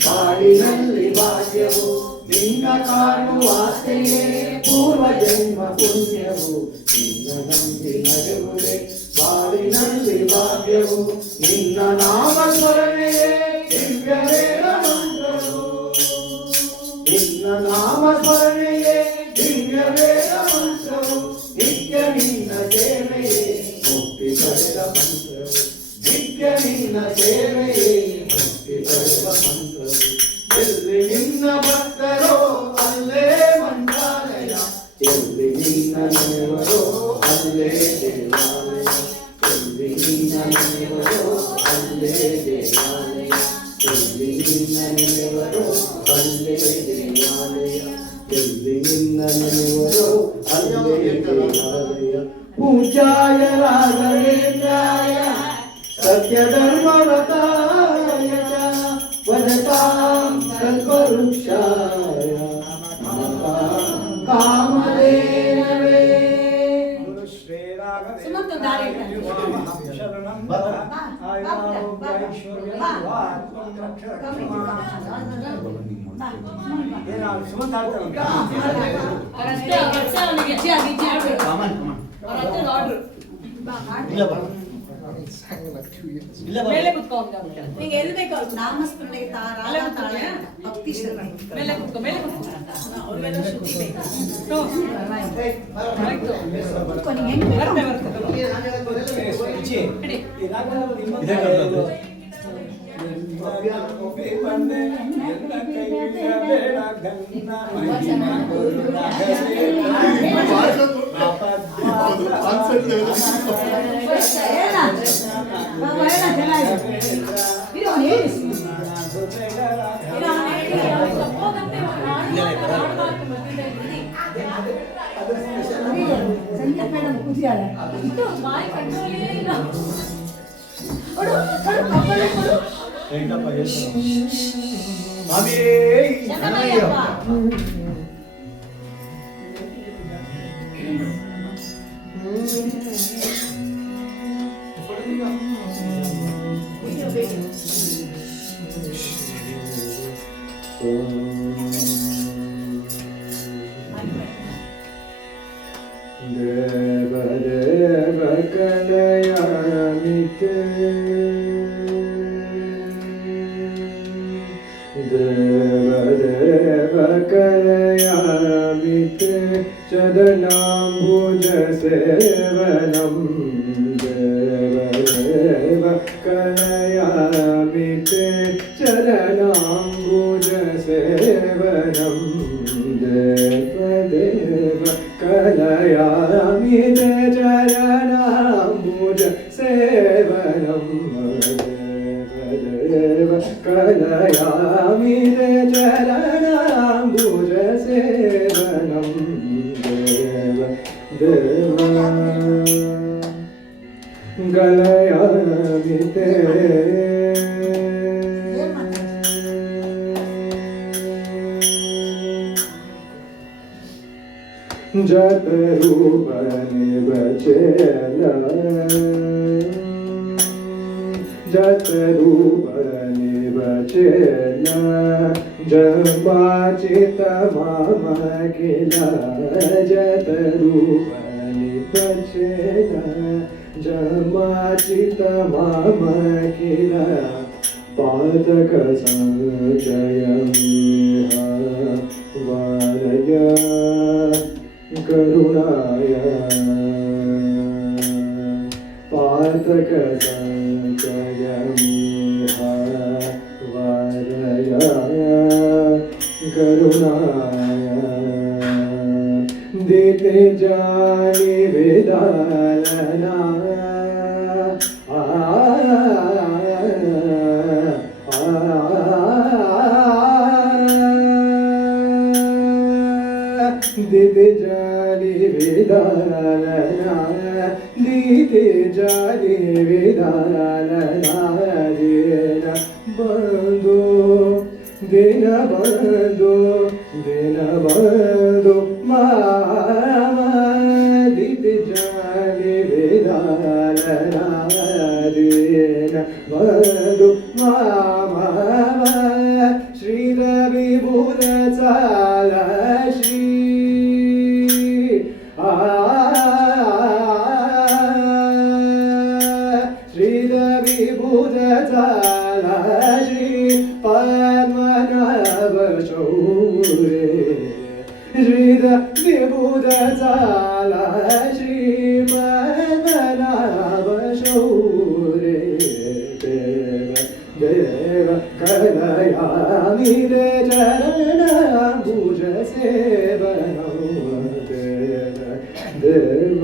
ಬಾಳಿನಲ್ಲಿ ಭಾಗ್ಯವು ನಿನ್ನ ಕಾಣುವ ಆಸೆಯೇ ಪೂರ್ವ ಜನ್ಮ ಪುಣ್ಯವು ನಿನ್ನ ನಂಬಿ ನಡೆಯುವೆ ಬಾಳಿನಲ್ಲಿ ಭಾಗ್ಯವು ನಿನ್ನ ನಾಮ ಸ್ಮರಣೆಯೇ ದಿವ್ಯ ವೇದ ಮಂತ್ರವು ನಿನ್ನ ನಾಮ ಸ್ಮರಣೆಯೇ ದಿವ್ಯ ವೇದ ಮಂತ್ರವು ನಿತ್ಯ ನಿನ್ನ ಸೇವೆಯೇ ಮುಕ್ತಿ ಪಡೆದ ಮಂತ್ರವು ನಿತ್ಯ ನಿನ್ನ ಸೇವೆಯೇ ಮುಕ್ತಿ ಪಡೆದ ಮಂತ್ರವು ಎಲ್ಲಿ ನಿನ್ನ ಭಕ್ತರೋ ಅಲ್ಲೇ ಮಂತ್ರಾಲಯ ಎಲ್ಲಿ ನಿನ್ನ ನೆನೆವರೋ ಅಲ್ಲೇ ದೇವಾಲಯ ಎಲ್ಲಿ ನಿನ್ನ ನೆನೆವರೋ ಅಲ್ಲೇ ದೇವಾಲಯ ಎಲ್ಲಿ ನಿನ್ನ ನೆನೆವರೋ ಅಲ್ಲೇ ದೇವಾಲಯ ಎಲ್ಲಿ ನಿನ್ನ ನೆನೆವರೋ ಅಲ್ಲೇ ದೇವಾಲಯ ಪೂಜಾಯ ರಾಘವೇಂದ್ರಾಯ ಸತ್ಯ ಧರ್ಮರತಾಯ ಚ ವದತಾಂ ಕಲ್ಪವೃಕ್ಷಾಯ ಕಾಮಧೇನವೇ ಸುಮಂತ್ ಒಂದು ದಾರಿ ಇಡು. ಅಷ್ಟೇ ಅವನಿಗೆ ಇಜ್ಜಿ ಆಗ್ಬೇಕು. ಅವ್ರ ಹತ್ರ ಆರ್ಡರ್ ಮೇಲೆ ಕುತ್ಕೊಂಡು ಈಗ ಎಲ್ಲಿ ಬೇಕು ಅವ್ರು ನಾಮಸ್ಮರಣೆಗೆ ತಾರ ತಾಳೆ ಭಕ್ತಿ ಶ್ರದ್ಧೆ ಮೇಲೆ ಕುತ್ಕೊ ಅವ್ರಿಗೆಲ್ಲ ಶ್ರುತಿ ಬೇಕು ಆಯ್ತು ನೀನು ಹೆಂಗ್ ಬೇಕು? ಬಾಯಿ ಕಂಟ್ರೋಲೇ ಇಲ್ಲ. ಶರಣಯ್ಯಪ್ಪ. ದೇವ ದೇವ ಕಲಯಾಮಿತೆ ದೇವ ದೇವ ಕಲಯಾಮಿತೆ ಚದನಾಂಬುಜ ಸೇವನಂ ದೇವ ದೇವ ಕಲಯಾಮಿತೆ ಚದನಾಂಬುಜ ಸೇವನಂ ದೇವ ದೇವ ಕಲಯಾಮಿತೆ ಚರಣಾಂಬುಜ ಸೇವನಂ ದೇವ ಕಲಯಾಮಿತೆ ಚರಣಾಂಬುಜ ಸೇವನಂ ದೇವ ದೇವ ಕಲಯಾಮಿತೆ जत रूप बचेल जत रूप बचेल जबाचित माम किला जत रूप बचेल जबाचित माम किला पातक संचय वारय करुणाय पातक संचय वारय करुणाय दिते जानि विदालना दिते जानि विदालना दिते जानि विदालना दिन बंधु मामा दिते जानि विदालना दिन ಮಾಡು ಮಾಮವ ಶ್ರೀರವಿಭುರ ಚಾಲ ಶ್ರೀ ಶ್ರೀರವಿಭುರ ಚಾಲ ಶ್ರೀ ಪದ್ಮನಾಭ ಶೌರ್ಯ ಶ್ರೀರವಿಭುರ ಚಾಲ ಶ್ರೀ ಪದ್ಮನಾಭ ಶೌರ್ಯ ದೇವ ಕಲಯಾಮಿ ರೇ ಚರಣ ಭುಜ ಸೇವನ ದೇವ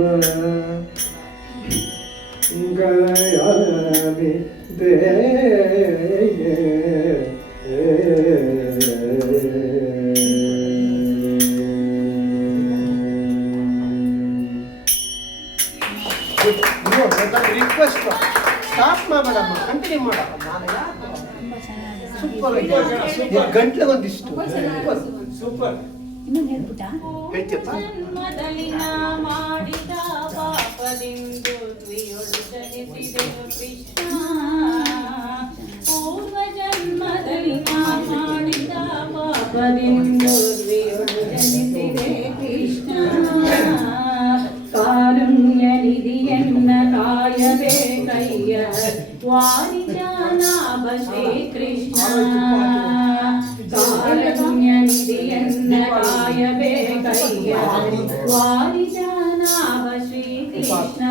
ಕಲಯಾಮಿ ರಿಕ್ವೆಸ್ಟ್ ಸ್ಟಾಪ್ ಮಾಡಬೇಡಮ್ಮ, ಕಂಟಿನ್ಯೂ ಮಾಡಮ್ಮ. ಸೂಪರ್ ಗಂಟ್ಲೆ ಒಂದಿಷ್ಟು ಸೂಪರ್. ಇನ್ನೊಂದು ಹೇಳ್ಬಿಟ್ಟ ಹೇಳ್ತೀಯಪ್ಪ. ಜನ್ಮದಲ್ಲಿನ ಮಾಡಿದ ಪಾಪದಿಂದು ದ್ವಿಯೊಳು ಜನಿಸಿದೆನು ಕೃಷ್ಣ. ಪೂರ್ವ ಜನ್ಮದಲ್ಲಿನ ಮಾಡಿದ ಪಾಪದಿಂದು ದ್ವಿಯೊಳು ಜನಿಸಿದೆ ಕೃಷ್ಣ. ಕಾರುಣ್ಯ ನಿಧಿಯನ್ನ ಕಾಯಬೇಕಯ್ಯ ವಾರಿಜಾನಾಭ ಶ್ರೀ ಕೃಷ್ಣ. ಕಾರುಣ್ಯ ನಿಧಿಯನ್ನ ಕಾಯಬೇಕಯ್ಯ ವಾರಿಜಾನಾಭ ಶ್ರೀ ಕೃಷ್ಣ.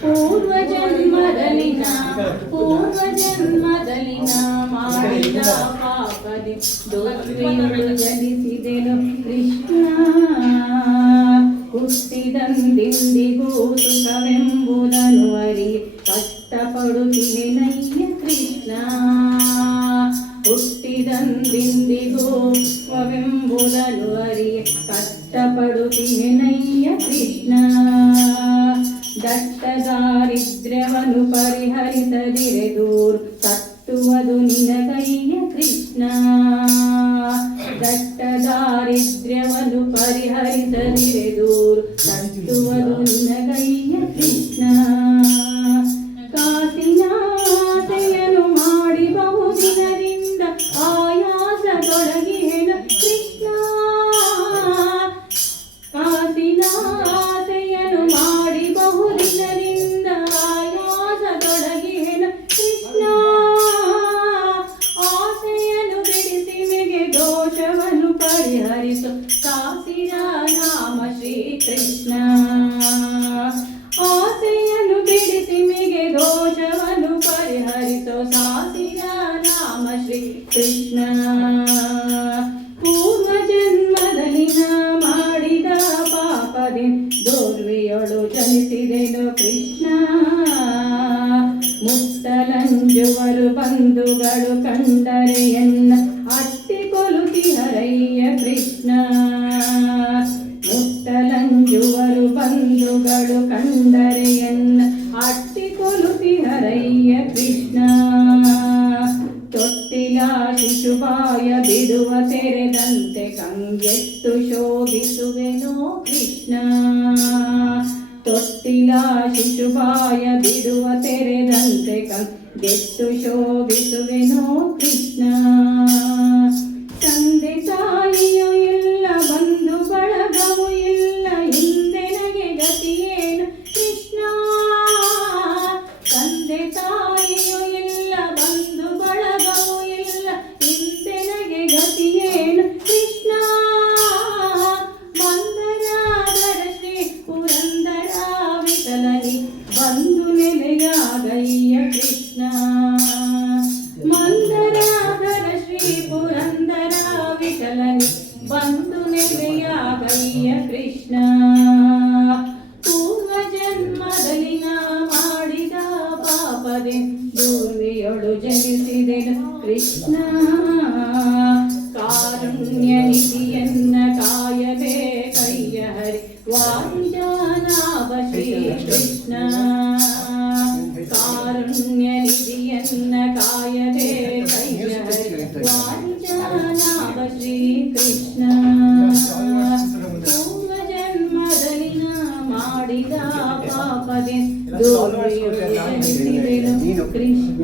ಪೂರ್ವ ಜನ್ಮದಲ್ಲಿನ ಮಾಡಿದ ಪಾಪದಿ ದುರ್ವಿಯೊಳು ಜನಿಸಿದೆನು ಕೃಷ್ಣ. ಹುಟ್ಟಿದಂದಿಂದಿಗೂ ಸುಖವೆಂಬುದನ್ನು ಅರಿ ಕಷ್ಟಪಡುತ್ತಿವೆನಯ್ಯ ಕೃಷ್ಣ. ಹುಟ್ಟಿದಂದಿಂದಿಗೂ ಸುಖವೆಂಬುದನ್ನು ಅರಿ ಕಷ್ಟಪಡುತ್ತಿವೆನಯ್ಯ ಕೃಷ್ಣ. ದಟ್ಟ ದಾರಿದ್ರ್ಯವನ್ನು ಪರಿಹರಿಸದಿರೆ ದೂರು ತಟ್ಟುವುದು ನಿನಗಯ್ಯ ಕೃಷ್ಣ. ದಟ್ಟ ದಾರಿದ್ರ್ಯವನ್ನು ಪರಿಹರಿಸದಿರೆ ದೂರು ತಟ್ಟುವುದು ನಿನಗಯ್ಯ ಕೃಷ್ಣ. ಕಾಸಿನ ಆಸೆಯನ್ನು ಮಾಡಿ ಬಹುದಿನದಿಂದ ಆಯಾಸದೊಳಗಿಹೆನು ಕೃಷ್ಣ. ಕಾಸಿನ ಆಸೆಯನ್ನು ಮಾಡಿ ಬಹುದಿನದಿಂದ ಆಯಾಸದೊಳಗಿಹೆನು ಕೃಷ್ಣ. ಆಸೆಯನ್ನು ಬಿಡಿಸಿ ಮೆಗೆ ದೋಷವನ್ನು ಪರಿಹರಿಸು ಸಾಸಿರ ನಾಮ ಶ್ರೀ ಕೃಷ್ಣ. ಆಸೆಯನ್ನು ಬಿಡಿಸಿ ಮೆಗೆ ದೋಷವನ್ನು ಪರಿಹರಿಸು ಸಾಸಿರ ನಾಮ ಶ್ರೀ ಕೃಷ್ಣ. ಪೂರ್ವ ಜನ್ಮದಲ್ಲಿನ ಮಾಡಿದ ಪಾಪದಿ ದೋರ್ವಿಯೊಳು ಜನಿಸಿದೆನು ಕೃಷ್ಣ. ಮುತ್ತಲಂಜುವರು ಬಂಧುಗಳು ಕಂಡರೆ ಎನ್ನ ಅಟ್ಟಿ ಕೊಲುತಿಹರಯ್ಯ ಕೃಷ್ಣ. ಮುತ್ತಲಂಜುವರು ಬಂಧುಗಳು ಕಂಡರೆ ಎನ್ನ ಅಟ್ಟಿ ಕೊಲುತಿಹರಯ್ಯ ಕೃಷ್ಣ. ತೊಟ್ಟಿಲ ಶಿಶುಭಾಯ ಬಿಡುವ ತೆರೆದಂತೆ ಕಂಗೆಟ್ಟು ಶೋಭಿಸುವೆನೋ ಕೃಷ್ಣ. ತೊಟ್ಟಿಲ ಶಿಶುಭಾಯ ಬಿಡುವ ತೆರೆದಂತೆ ಕಂಗೆಟ್ಟು ಶೋಭಿಸುವೆನೋ ಕೃಷ್ಣ. ತಂದೆ ತಾಯಿಯೂ ಇಲ್ಲ ಬಂಧು ಬಳಗವೂ ಇಲ್ಲ ಹಿಂದೆ ನಗೆ ಗತಿಯೇನು ಕೃಷ್ಣ. ತಂದೆ ತಾಯಿಯೂ ಇಲ್ಲ ಬಂಧು ಬಳಗವೂ ಇಲ್ಲ ಹಿಂದೆ ನಗೆ ಗತಿಯೇನು ಕೃಷ್ಣ. ಮಂದರಾಧರ ಶ್ರೀ ಪುರಂದರ ವಿಠಲನಿ ಬಂಧು ನೆಲೆಯಾಗಯ್ಯ ಕೃಷ್ಣ. ಮಂದರಾಧರ ಶ್ರೀ ಪುರಂದರ ವಿಠಲನಿ ಬಂಧು ನೆಲೆಯಾಗಯ್ಯ ಕೃಷ್ಣ. ಪೂರ್ವ ಜನ್ಮದಲ್ಲಿನ ಮಾಡಿದ ಪಾಪದೆ ದೂರ್ವಿಯೊಳು ಜನಿಸಿದೆನು ಕೃಷ್ಣ. ಕಾರುಣ್ಯ ನಿಧಿಯನ್ನ ಕಾಯಬೇಕಯ್ಯ ಹರಿ ವಾರಿಜಾನಾಭ ಶ್ರೀ ಕೃಷ್ಣ. ಕಾರುಣ್ಯ ನಿಧಿಯನ್ನ ಕಾಯಬೇಕಯ್ಯ ಹರಿ ವಾರಿಜಾನಾಭ ಶ್ರೀ ಕೃಷ್ಣ. ಪೂರ್ವ ಜನ್ಮದಲ್ಲಿನ ಮಾಡಿದ ಪಾಪದೆ ದೂರ್ವಿಯೊಳು ಜನಿಸಿದೆನು ಕೃಷ್ಣ.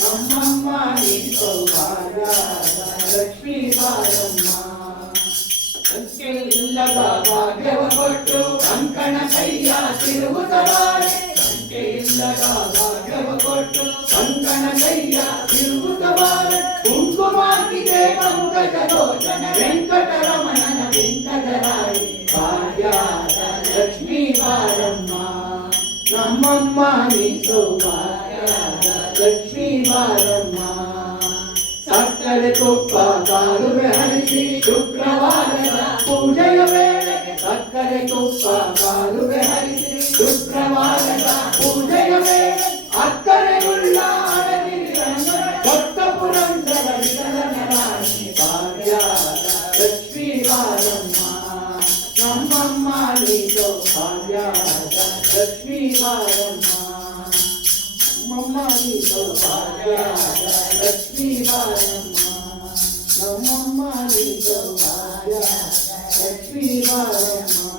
ನಮ್ಮಮ್ಮ ನೀ ಸೌಭಾಗ್ಯದ ಲಕ್ಷ್ಮೀ ಬಾರಮ್ಮ. ಸಂಖ್ಯೆ ಇಲ್ಲದ ಭಾಗ್ಯವ ಕೊಟ್ಟು ಕಂಕಣ ಕೈಯ ತಿರುಗುತ್ತವಾರೆ. ಸಂಖ್ಯೆ ಇಲ್ಲದ ಭಾಗ್ಯವ ಕೊಟ್ಟು ಕಂಕಣ ಕೈಯ ತಿರುಗುತ್ತವಾರೆ. ಕುಂಕುಮಾಕಿಗೆ ಪಂಕಜ ಲೋಚನ ವೆಂಕಟರಮಣನ ವೆಂಕಟರಾಯ ಭಾಗ್ಯದ ಲಕ್ಷ್ಮೀ ಬಾರಮ್ಮ. ನಮ್ಮಮ್ಮ ನೀ ಸೌಭಾಗ್ಯದ ಲಕ್ಷ್ಮೀ ಬಾರಮ್ಮ. ಸಕ್ಕರೆ ತುಪ್ಪ ಕಾಲುವೆ ಹರಿಸಿ ಶುಕ್ರವಾರದ ಪೂಜೆಯ ವೇಳೆಗೆ ಸಕ್ಕರೆ ತುಪ್ಪ ಕಾಲುವೆ ಹರಿಸಿ ಶುಕ್ರವಾರದ ಪೂಜೆಯ ವೇಳೆ ಅಕ್ಕರೆಯುಳ್ಳ ಭಕ್ತ ಪುರಂದರ ವಿಠಲರಾಣಿ ಭಾಗ್ಯದ ಲಕ್ಷ್ಮೀ ಬಾರಮ್ಮ. ನಮ್ಮಮ್ಮ ನೀ ಸೌಭಾಗ್ಯದ ಲಕ್ಷ್ಮೀ ಬಾರಮ್ಮ. ನಮ್ಮಮ್ಮ ನೀ ಸೌಭಾಗ್ಯದ ಲಕ್ಷ್ಮೀ ಬಾರಮ್ಮ. ನಮ್ಮಮ್ಮ ನೀ ಸೌಭಾಗ್ಯದ ಲಕ್ಷ್ಮೀ ಬಾರಮ್ಮ.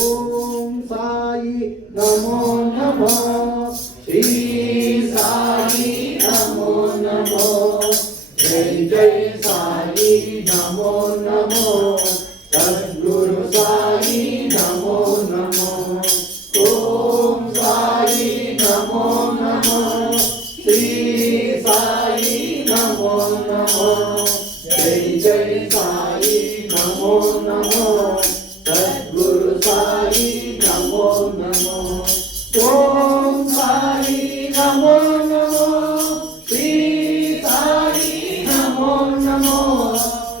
ಓಂ ಸಾಯಿ ನಮೋ ನಮೋ ಶ್ರೀ ಸಾಯಿ ನಮೋ ನಮೋ ಜೈ ಜೈ ಸಾಯಿ ನಮೋ ನಮೋ ಸದ್ಗುರು ಸಾಯಿ ನಮೋ ನಮೋ. ಓಂ ಸಾಯಿ ನಮೋ ನಮೋ ಶ್ರೀ ಸಾಯಿ ನಮೋ ನಮೋ ಜೈ ಜೈ ಸಾಯಿ ನಮೋ ನಮೋ ಸದ್ಗುರು ಸಾಯಿ ನಮೋ ನಮೋ. ಓಂ ಸಾಯಿ ನಮೋ ನಮೋ ಶ್ರೀ ಸಾಯಿ ನಮೋ ನಮೋ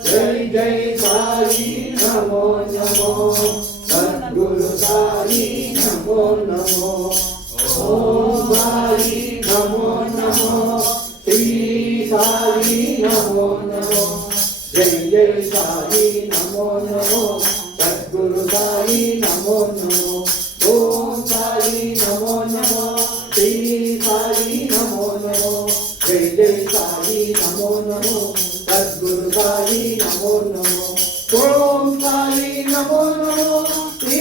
ಜೈ ಜೈ ಸಾಯಿ ನಮೋ ನಮೋ ಸದ್ಗುರು ಸಾಯಿ ನಮೋ ನಮೋ. ಓಂ ಸಾಯಿ ನಮೋ ನಮೋ ಶ್ರೀ ಸಾಯಿ ನಮೋ ನಮೋ ಜೈ ಜೈ ಸಾಯಿ ನಮೋ ನಮೋ ಸದ್ಗುರು ಸಾಯಿ ನಮೋ ನಮೋ. ಓಂ ಸಾಯಿ ನಮೋ ನಮೋ ಶ್ರೀ ಸಾಯಿ ನಮೋ ನಮೋ ಜೈ ಜೈ ಸಾಯಿ ನಮೋ ನಮೋ ಸದ್ಗುರು ಸಾಯಿ ನಮೋ ನಮೋ. ಓಂ ಸಾಯಿ ನಮೋ ನಮೋ ಶ್ರೀ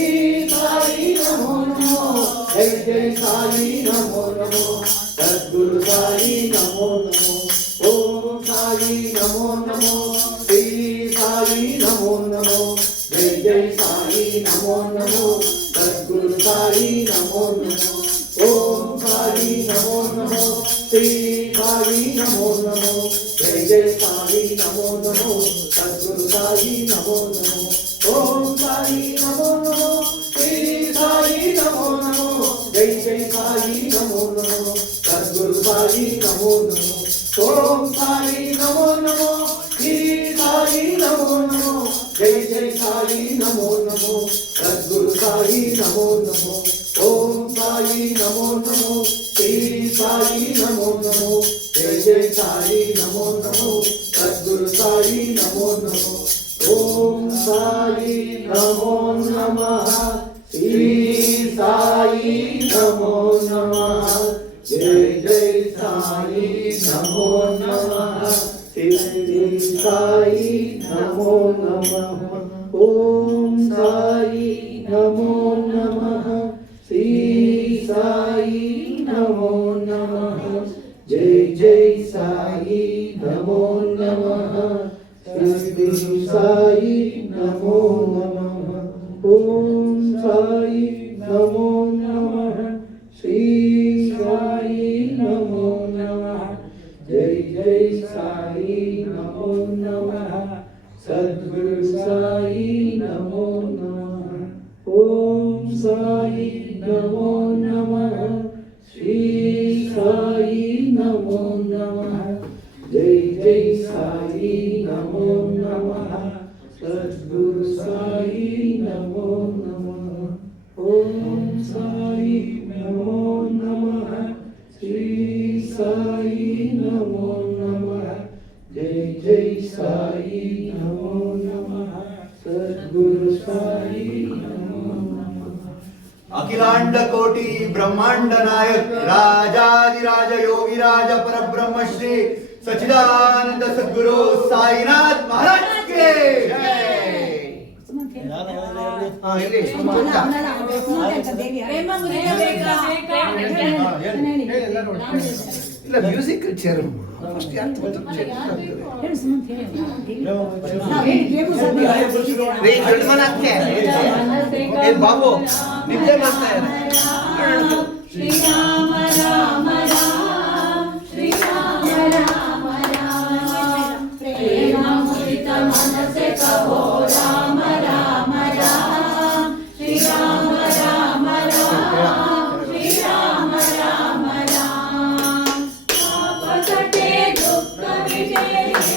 ಸಾಯಿ ನಮೋ ನಮೋ ಜೈ ಜೈ ಸಾಯಿ ನಮೋ ನಮೋ ಸದ್ಗುರು ಸಾಯಿ ನಮೋ ನಮೋ. ಓಂ ಸಾಯಿ ನಮೋ ನಮೋ ಶ್ರೀ ಸಾಯಿ ನಮೋ ನಮೋ ಜೈ ಜೈ ಸಾಯಿ ನಮೋ ನಮೋ ಸದ್ಗುರು ಸಾಯಿ ನಮೋ ನಮೋ. ಓಂ ಸಾಯಿ ನಮೋ ನಮೋ ಶ್ರೀ ಸಾಯಿ ನಮೋ ನಮೋ ಜೈ ಜೈ ಸಾಯಿ ನಮೋ ನಮೋ ಸದ್ಗುರು ಸಾಯಿ ನಮೋ ನಮೋ. ಓಂ ಸಾಯಿ ನಮೋ ನಮೋ ಶ್ರೀ ಸಾಯಿ ನಮೋ ನಮೋ ಜೈ ಜೈ ಸಾಯಿ ನಮೋ ನಮೋ ಸದ್ಗುರು ಸಾಯಿ ನಮೋ ನಮೋ. ಓಂ ಸಾಯಿ ನಮೋ ನಮೋ ಶ್ರೀ ಸಾಯಿ ನಮೋ ನಮೋ ಜೈ ಜೈ ಸಾಯಿ ನಮೋ ನಮೋ ಸದ್ಗುರು ಸಾಯಿ ನಮೋ ನಮೋ. ಓಂ ಸಾಯಿ ನಮೋ ನಮೋ ಶ್ರೀ ಸಾಯಿ ನಮೋ ನಮೋ ಜೈ ಜೈ ಸಾಯಿ ನಮೋ ನಮೋ ಸದ್ಗುರು ಸಾಯಿ ನಮೋ ನಮೋ. ಓಂ ಸಾಯಿ ನಮೋ ನಮಃ ಶ್ರೀ ಸಾಯಿ ನಮೋ ನಮಃ ಜೈ ಜೈ ಸಾಯಿ ನಮೋ ನಮಃ ಶ್ರೀ ಸಾಯಿ ನಮೋ ನಮಃ. ಓಂ ಸಾಯಿ ನಮೋ ನಮಃ ಶ್ರೀ ಸಾಯಿ ನಮೋ ನಮಃ ಜೈ ಜೈ ಸಾಯಿ ನಮೋ ನಮಃ ಶ್ರೀ ಸಾಯಿ ನಮೋ ನಮಃ. ಓಂ ಸಾಯಿ ನಮೋ ನಮಃ ಶ್ರೀ ಸಾಯಿ ನಮೋ ನಮಃ ಜೈ ಜೈ ಸಾಯಿ ನಮೋ ನಮಃ ಸದ್ಗುರು ಸಾಯಿ ನಮೋ ನಮಃ. ಓಂ ಸಾಯಿ ನಮೋ ನಮಃ ಶ್ರೀ ಸಾಯಿ ನಮೋ ನಮಃ ಜೈ ಜೈ ಸಾಯಿ ನಮೋ ನಮಃ ಸದ್ಗುರು ಸಾಯಿ ನಮೋ ನಮಃ. ಓಂ ಸಾಯಿ ನಮೋ ನಮಃ ಶ್ರೀ ಸಾಯಿ ನಮೋ ನಮಃ ಜೈ ಜೈ ಸಾಯಿ ನಮೋ ನಮಃ ಸದ್ಗುರು ಸಾಯಿ ನಮೋ ನಮಃ. ಅಖಿಲಾಂಡ ಕೋಟಿ ಬ್ರಹ್ಮಾಂಡ ನಾಯಕ್ ರಾಜಾದಿರಾಜ ಯೋಗಿರಾಜ ಪರಬ್ರಹ್ಮ ಶ್ರೀ ಸಚ್ಚಿದಾನಂದ ಸದ್ಗುರು ಸಾಯಿನಾಥ್ ಮಹಾರಾಜ್ ಕೆ ಜೈ. ಇಲ್ಲಿ ಅವನಲ್ಲ, ಅವಳು ಸುಮಂತ ಅಂತ ದೇವಿ ಯಾರು? ಪ್ರೇಮ ಮುರಿಯ ಬೇಕಾ? ಇಲ್ಲ ಮ್ಯೂಸಿಕ್ ಚೇರ್ ಫಸ್ಟ್ ಯಾರು ತಗೊಳ್ತಾರೆ? ಹೇಳು ಸುಮಂತ ಹೇಳು. ನಾವು ಹೇಳಿ ಪ್ರೇಮ ಸಾಧ್ಯ. ರೀ ದೊಡ್ಡ ಮನೆ ಅತ್ತೆ ಏನ್ ಬಾಬು ನಿದ್ದೆ ಮಾಡ್ತಾ ಇದ್ದಾರೆ. ಶ್ರೀರಾಮ ರಾಮ ರಾಮ ಶ್ರೀರಾಮ ರಾಮ ರಾಮ ಪ್ರೇಮ ಮುರಿತ ಮನಸೆ ಕಹೋ ರಾಮ ರಾಮ ರಾಮ ಶ್ರೀರಾಮ ರಾಮ ರಾಮ ಶ್ರೀರಾಮ ರಾಮ ರಾಮ ಪಾಪ ಕಟೆ ದುಃಖ ವಿಟೆ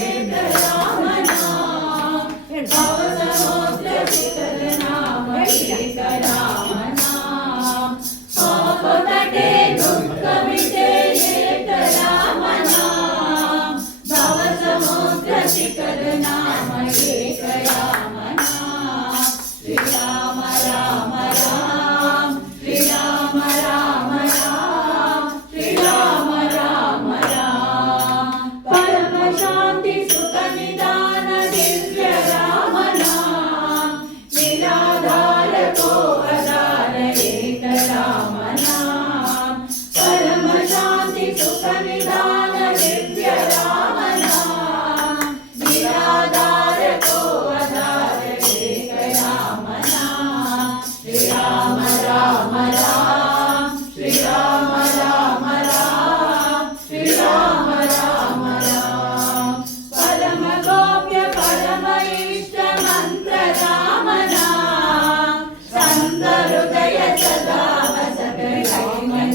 ಏಕ ರಾಮ ನಾಮ ಭವ ಸಮುದ್ರ ಶಿಖರ ನಾಮ ಏಕ ರಾಮ ನಾಮ ಪಾಪ ಕಟೆ ದುಃಖ ವಿಟೆ ಏಕ ರಾಮ ನಾಮ ಭವ ಸಮುದ್ರ ಶಿಖರ ನಾಮ ಏಕ ರಾಮ ನಾಮ ಶ್ರೀರಾಮ ರಾಮ ರಾಮ ಶ್ರೀರಾಮ ರಾಮ ರಾಮ ಶ್ರೀರಾಮ ರಾಮ ರಾಮ ಪರಮ ಶಾಂತಿ ಸುಖ ನಿಧಾನ ದಿವ್ಯ ರಾಮ ನಾಮ ನಿರಾಧಾರ ಕೋ ಆಧಾರ ಏಕ ರಾಮ ನಾಮ ಪರಮ ಶಾಂತಿ ಸುಖ ನಿಧಾನ ದಿವ್ಯ ರಾಮ ನಾಮ ನಿರಾಧಾರ ಕೋ ಆಧಾರ ಏಕ ರಾಮ ನಾಮ ಶ್ರೀರಾಮ ರಾಮ ರಾಮ ಶ್ರೀರಾಮ ರಾಮ ರಾಮ ಶ್ರೀರಾಮ ರಾಮ ರಾಮ ಪರಮ ಗೋಪ್ಯ ಪರಮ ಇಷ್ಟ ಮಂತ್ರ ರಾಮ ನಾಮ ಸಂತ ಹೃದಯ ಸದಾ ವಸಗೈಕ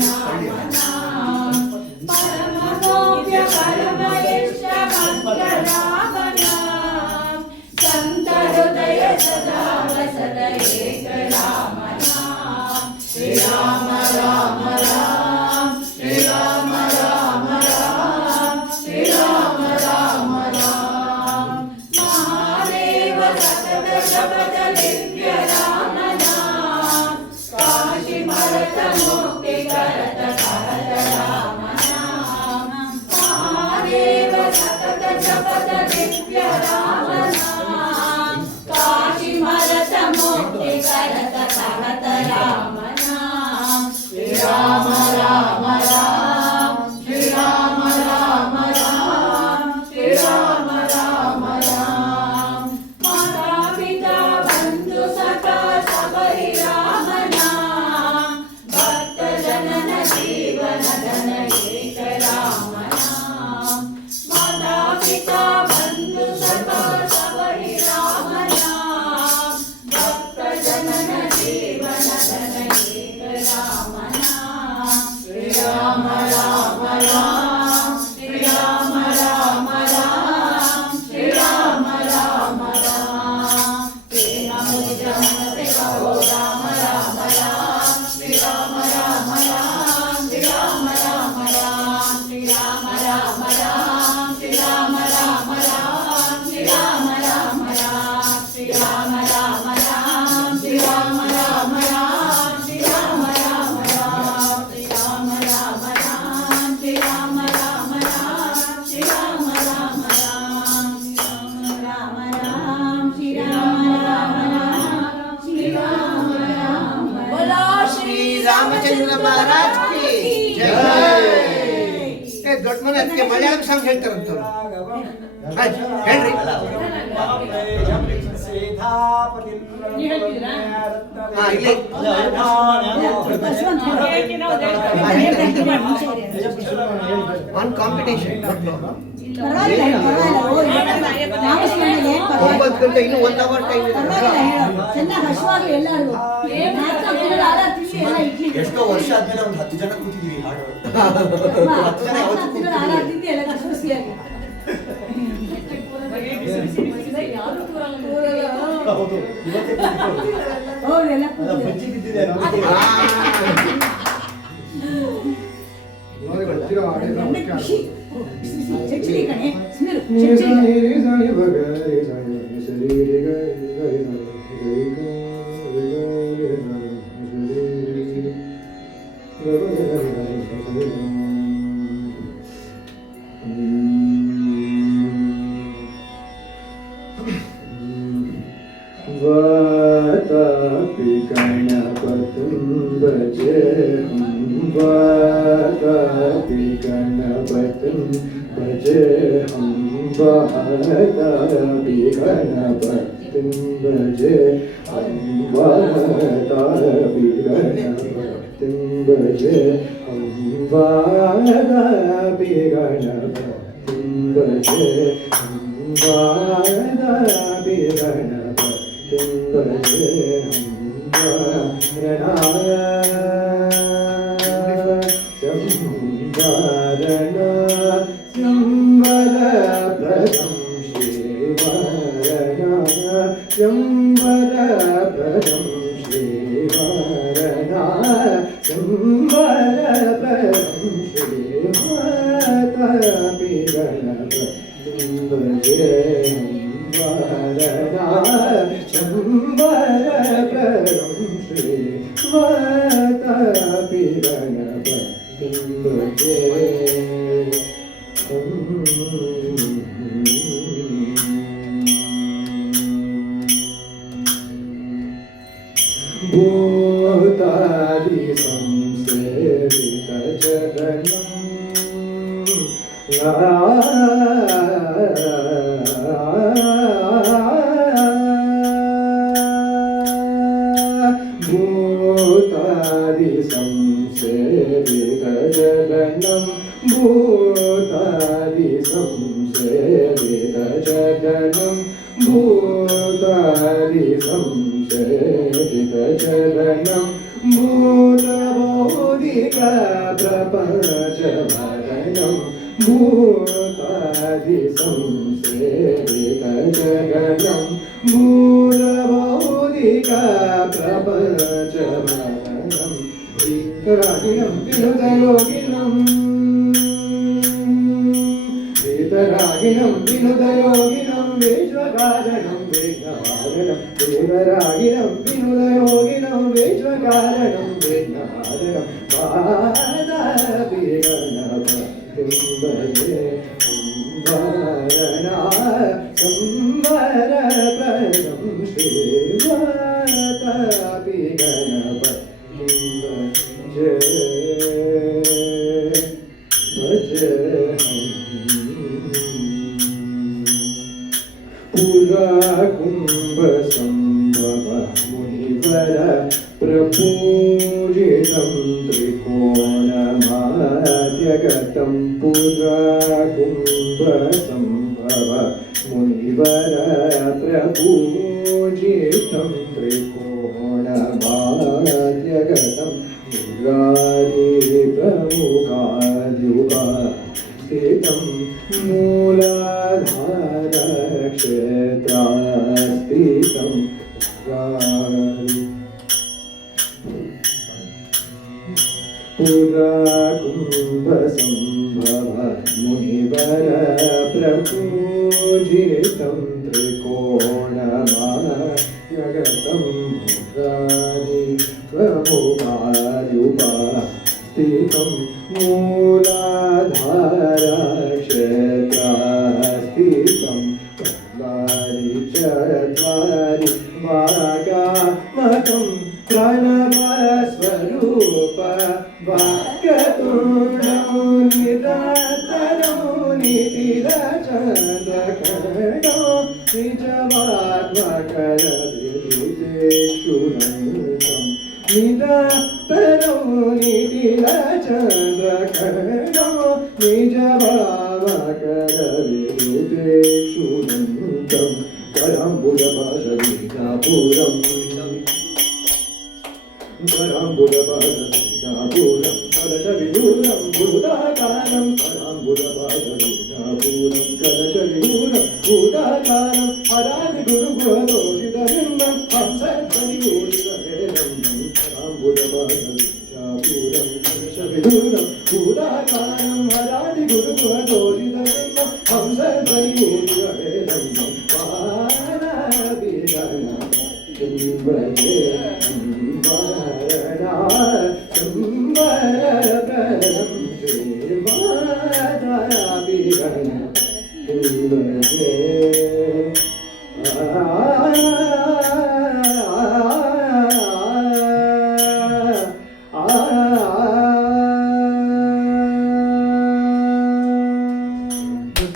ನಾಮ ನಾಮ ಪರಮ ಗೋಪ್ಯ ಪರಮ ಇಷ್ಟ ಮಂತ್ರ ರಾಮ ನಾಮ ಸಂತ ಹೃದಯ ಸದಾ ವಸದ ಏಕ ರಾಮ ನಾಮ ಶ್ರೀರಾಮ ರಾಮ ರಾಮ ಶ್ರೀರಾಮ ರಾಮ ರಾಮ ಶ್ರೀರಾಮ ರಾಮ ರಾಮ ಮಹಾದೇವ ಸತತ ಶಪಥ ದಿವ್ಯ ರಾಮ ನಾಮ ಕಾಶಿ ಭರತ ಮುಕ್ತಿ ಕರತ ಕರತ ರಾಮ ನಾಮ ಮಹಾದೇವ ಸತತ ಶಪಥ ದಿವ್ಯ ರಾಮ ನಾಮ ಕಾಶಿ ಭರತ ಮುಕ್ತಿ ಕರತ ಕರತ ರಾಮ ನಾಮ ಶ್ರೀರಾಮ ರಾಮ ರಾಮ ಶ್ರೀರಾಮ ರಾಮ ರಾಮ ಶ್ರೀರಾಮ ರಾಮ ರಾಮ ಮಾತಾ ಪಿತಾ ಬಂಧು ಸಖಾ ಸಬರಿ ರಾಮ ನಾಮ ಭಕ್ತ ಜನನ ಜೀವನ ಧನ ಏಕ ರಾಮ ನಾಮ ಮಾತಾ ಪಿತಾ ಬಂಧು ಸಖಾ ಸಬರಿ ರಾಮ ನಾಮ ಭಕ್ತ ಜನನ ಜೀವನ ಧನ ಏಕ ರಾಮ ನಾಮ ಶ್ರೀರಾಮ ರಾಮ ರಾಮ ಶ್ರೀರಾಮ ರಾಮ ರಾಮ ಶ್ರೀರಾಮ ರಾಮ ರಾಮ ಪ್ರೇಮ ಮುರಿದ ಮನಸೆ ಕಹೋ ರಾಮ ರಾಮ ರಾಮ ಶ್ರೀರಾಮ ರಾಮ ರಾಮ ಶ್ರೀರಾಮ ರಾಮ ರಾಮ ಶ್ರೀರಾಮ ರಾಮ ರಾಮ ಶ್ರೀರಾಮ ರಾಮ ರಾಮ ಶ್ರೀರಾಮ ರಾಮ ರಾಮ ಶ್ರೀರಾಮ ರಾಮ ರಾಮ ಶ್ರೀರಾಮ ರಾಮ ರಾಮ ಶ್ರೀರಾಮ ರಾಮ ರಾಮ ಶ್ರೀರಾಮ ರಾಮ ರಾಮ ಶ್ರೀರಾಮ ರಾಮ ರಾಮ ಶ್ರೀರಾಮ ರಾಮ ರಾಮ ಶ್ರೀರಾಮ ರಾಮ ರಾಮ ಶ್ರೀರಾಮ ರಾಮ ಬೋಲೋ ಶ್ರೀ ರಾಮಚಂದ್ರ ಮಹಾರಾಜ್ ಕಿ ಜೈ. ಏ ದೊಡ್ಡ ಮನೆ ಅದಕ್ಕೆ ಮಲಯಾಳಂ ಸಾಂಗ್ ಹೇಳ್ತಾರಂತವ್ರು. ಹೇಳ್ರಿ. ನೀವು ಹೇಳ್ತಿದ್ದೀರಾ? ಹಾ ಇಲ್ಲಿ ಬಸವಂತ ಒನ್ ಕಾಂಪಿಟೇಷನ್ ಪರವಾಗಿಲ್ಲ ಹೇಳು, ಪರವಾಗಿಲ್ಲ. ನಾಮಸ್ಮರಣೆಗೆ ಏನ್ ಪರವಾಗಿಲ್ಲ. 9 ಗಂಟೆ ಇನ್ನೂ 1 ಅವರ್ ಟೈಮ್ ಇದೆ. ಪರವಾಗಿಲ್ಲ ಹೇಳು. ಚೆನ್ನಾಗಿ ಹಸುವಾಗ್ಲಿ ಎಲ್ಲರಿಗೂ. ನಾಲ್ಕು ತಿಂಗಳು ಆರಾರು ತಿಂಗಳು ಎಲ್ಲ ಇಡ್ಲಿ. ಎಷ್ಟೋ ವರ್ಷ ಆದ್ಮೇಲೆ ಒಂದು 10 ಜನ ಕೂತಿದೀವಿ ಹಾಡು. ನಾಲ್ಕು ತಿಂಗಳು ಆರಾರು ತಿಂಗಳು ಎಲ್ಲ ಖುಷಿಯಾಗಿ. ಯಾರು ಹೌದು ಇವತ್ತೇ ಹೌದು ಎಲ್ಲ ಬಜ್ಜಿ ಬಿದ್ದಿದೆ ಗಂಡ ಖುಷಿ. ಚಚ್ಚಲಿ ಕಣೆ ಸುಮ್ಮನೆ ಚಚ್ಚಲಿ. Vata गणपतिं भजेऽहं वरदापि गणपतिं भजेऽहं वरदापि गणपतिं भजेऽहं वरदापि गणपतिं भजेऽहं वरदापि गणपतिं भजेऽहं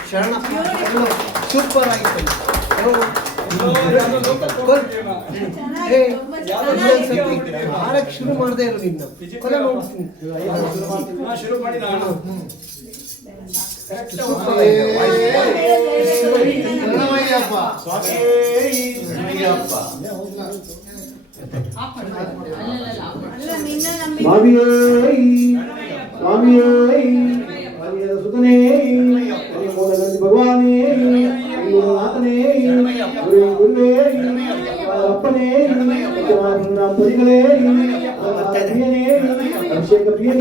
ಶರಣ ಸೂಪರ್ ಆಗಿತ್ತು. ಆರಕ್ಕೆ ಶುರು ಮಾಡದೇ ಇರು ನಿನ್ನ ಕೊಲೆ ಮಾಡ್ತೀನಿ. ಶುರು ಮಾಡಿ ನಾನು ಸೂಪರ್ ಆಗಿದೆ. ಶರಣಮಯ್ಯಪ್ಪ ಸ್ವಾಮಿ ಶರಣಮಯ್ಯಪ್ಪ. ಸ್ವಾಮಿಯೇ ಸ್ವಾಮಿಯೇ ಸ್ವಾಮಿಯ ಸುತನೇ ಭಗವಾನೇ ಗುರುನಾಥನೇ ಗುರುವೇ ಅಪ್ಪನೇ ಪರಿಗಳೇ ಅಭಿಷೇಕ ಪ್ರಿಯ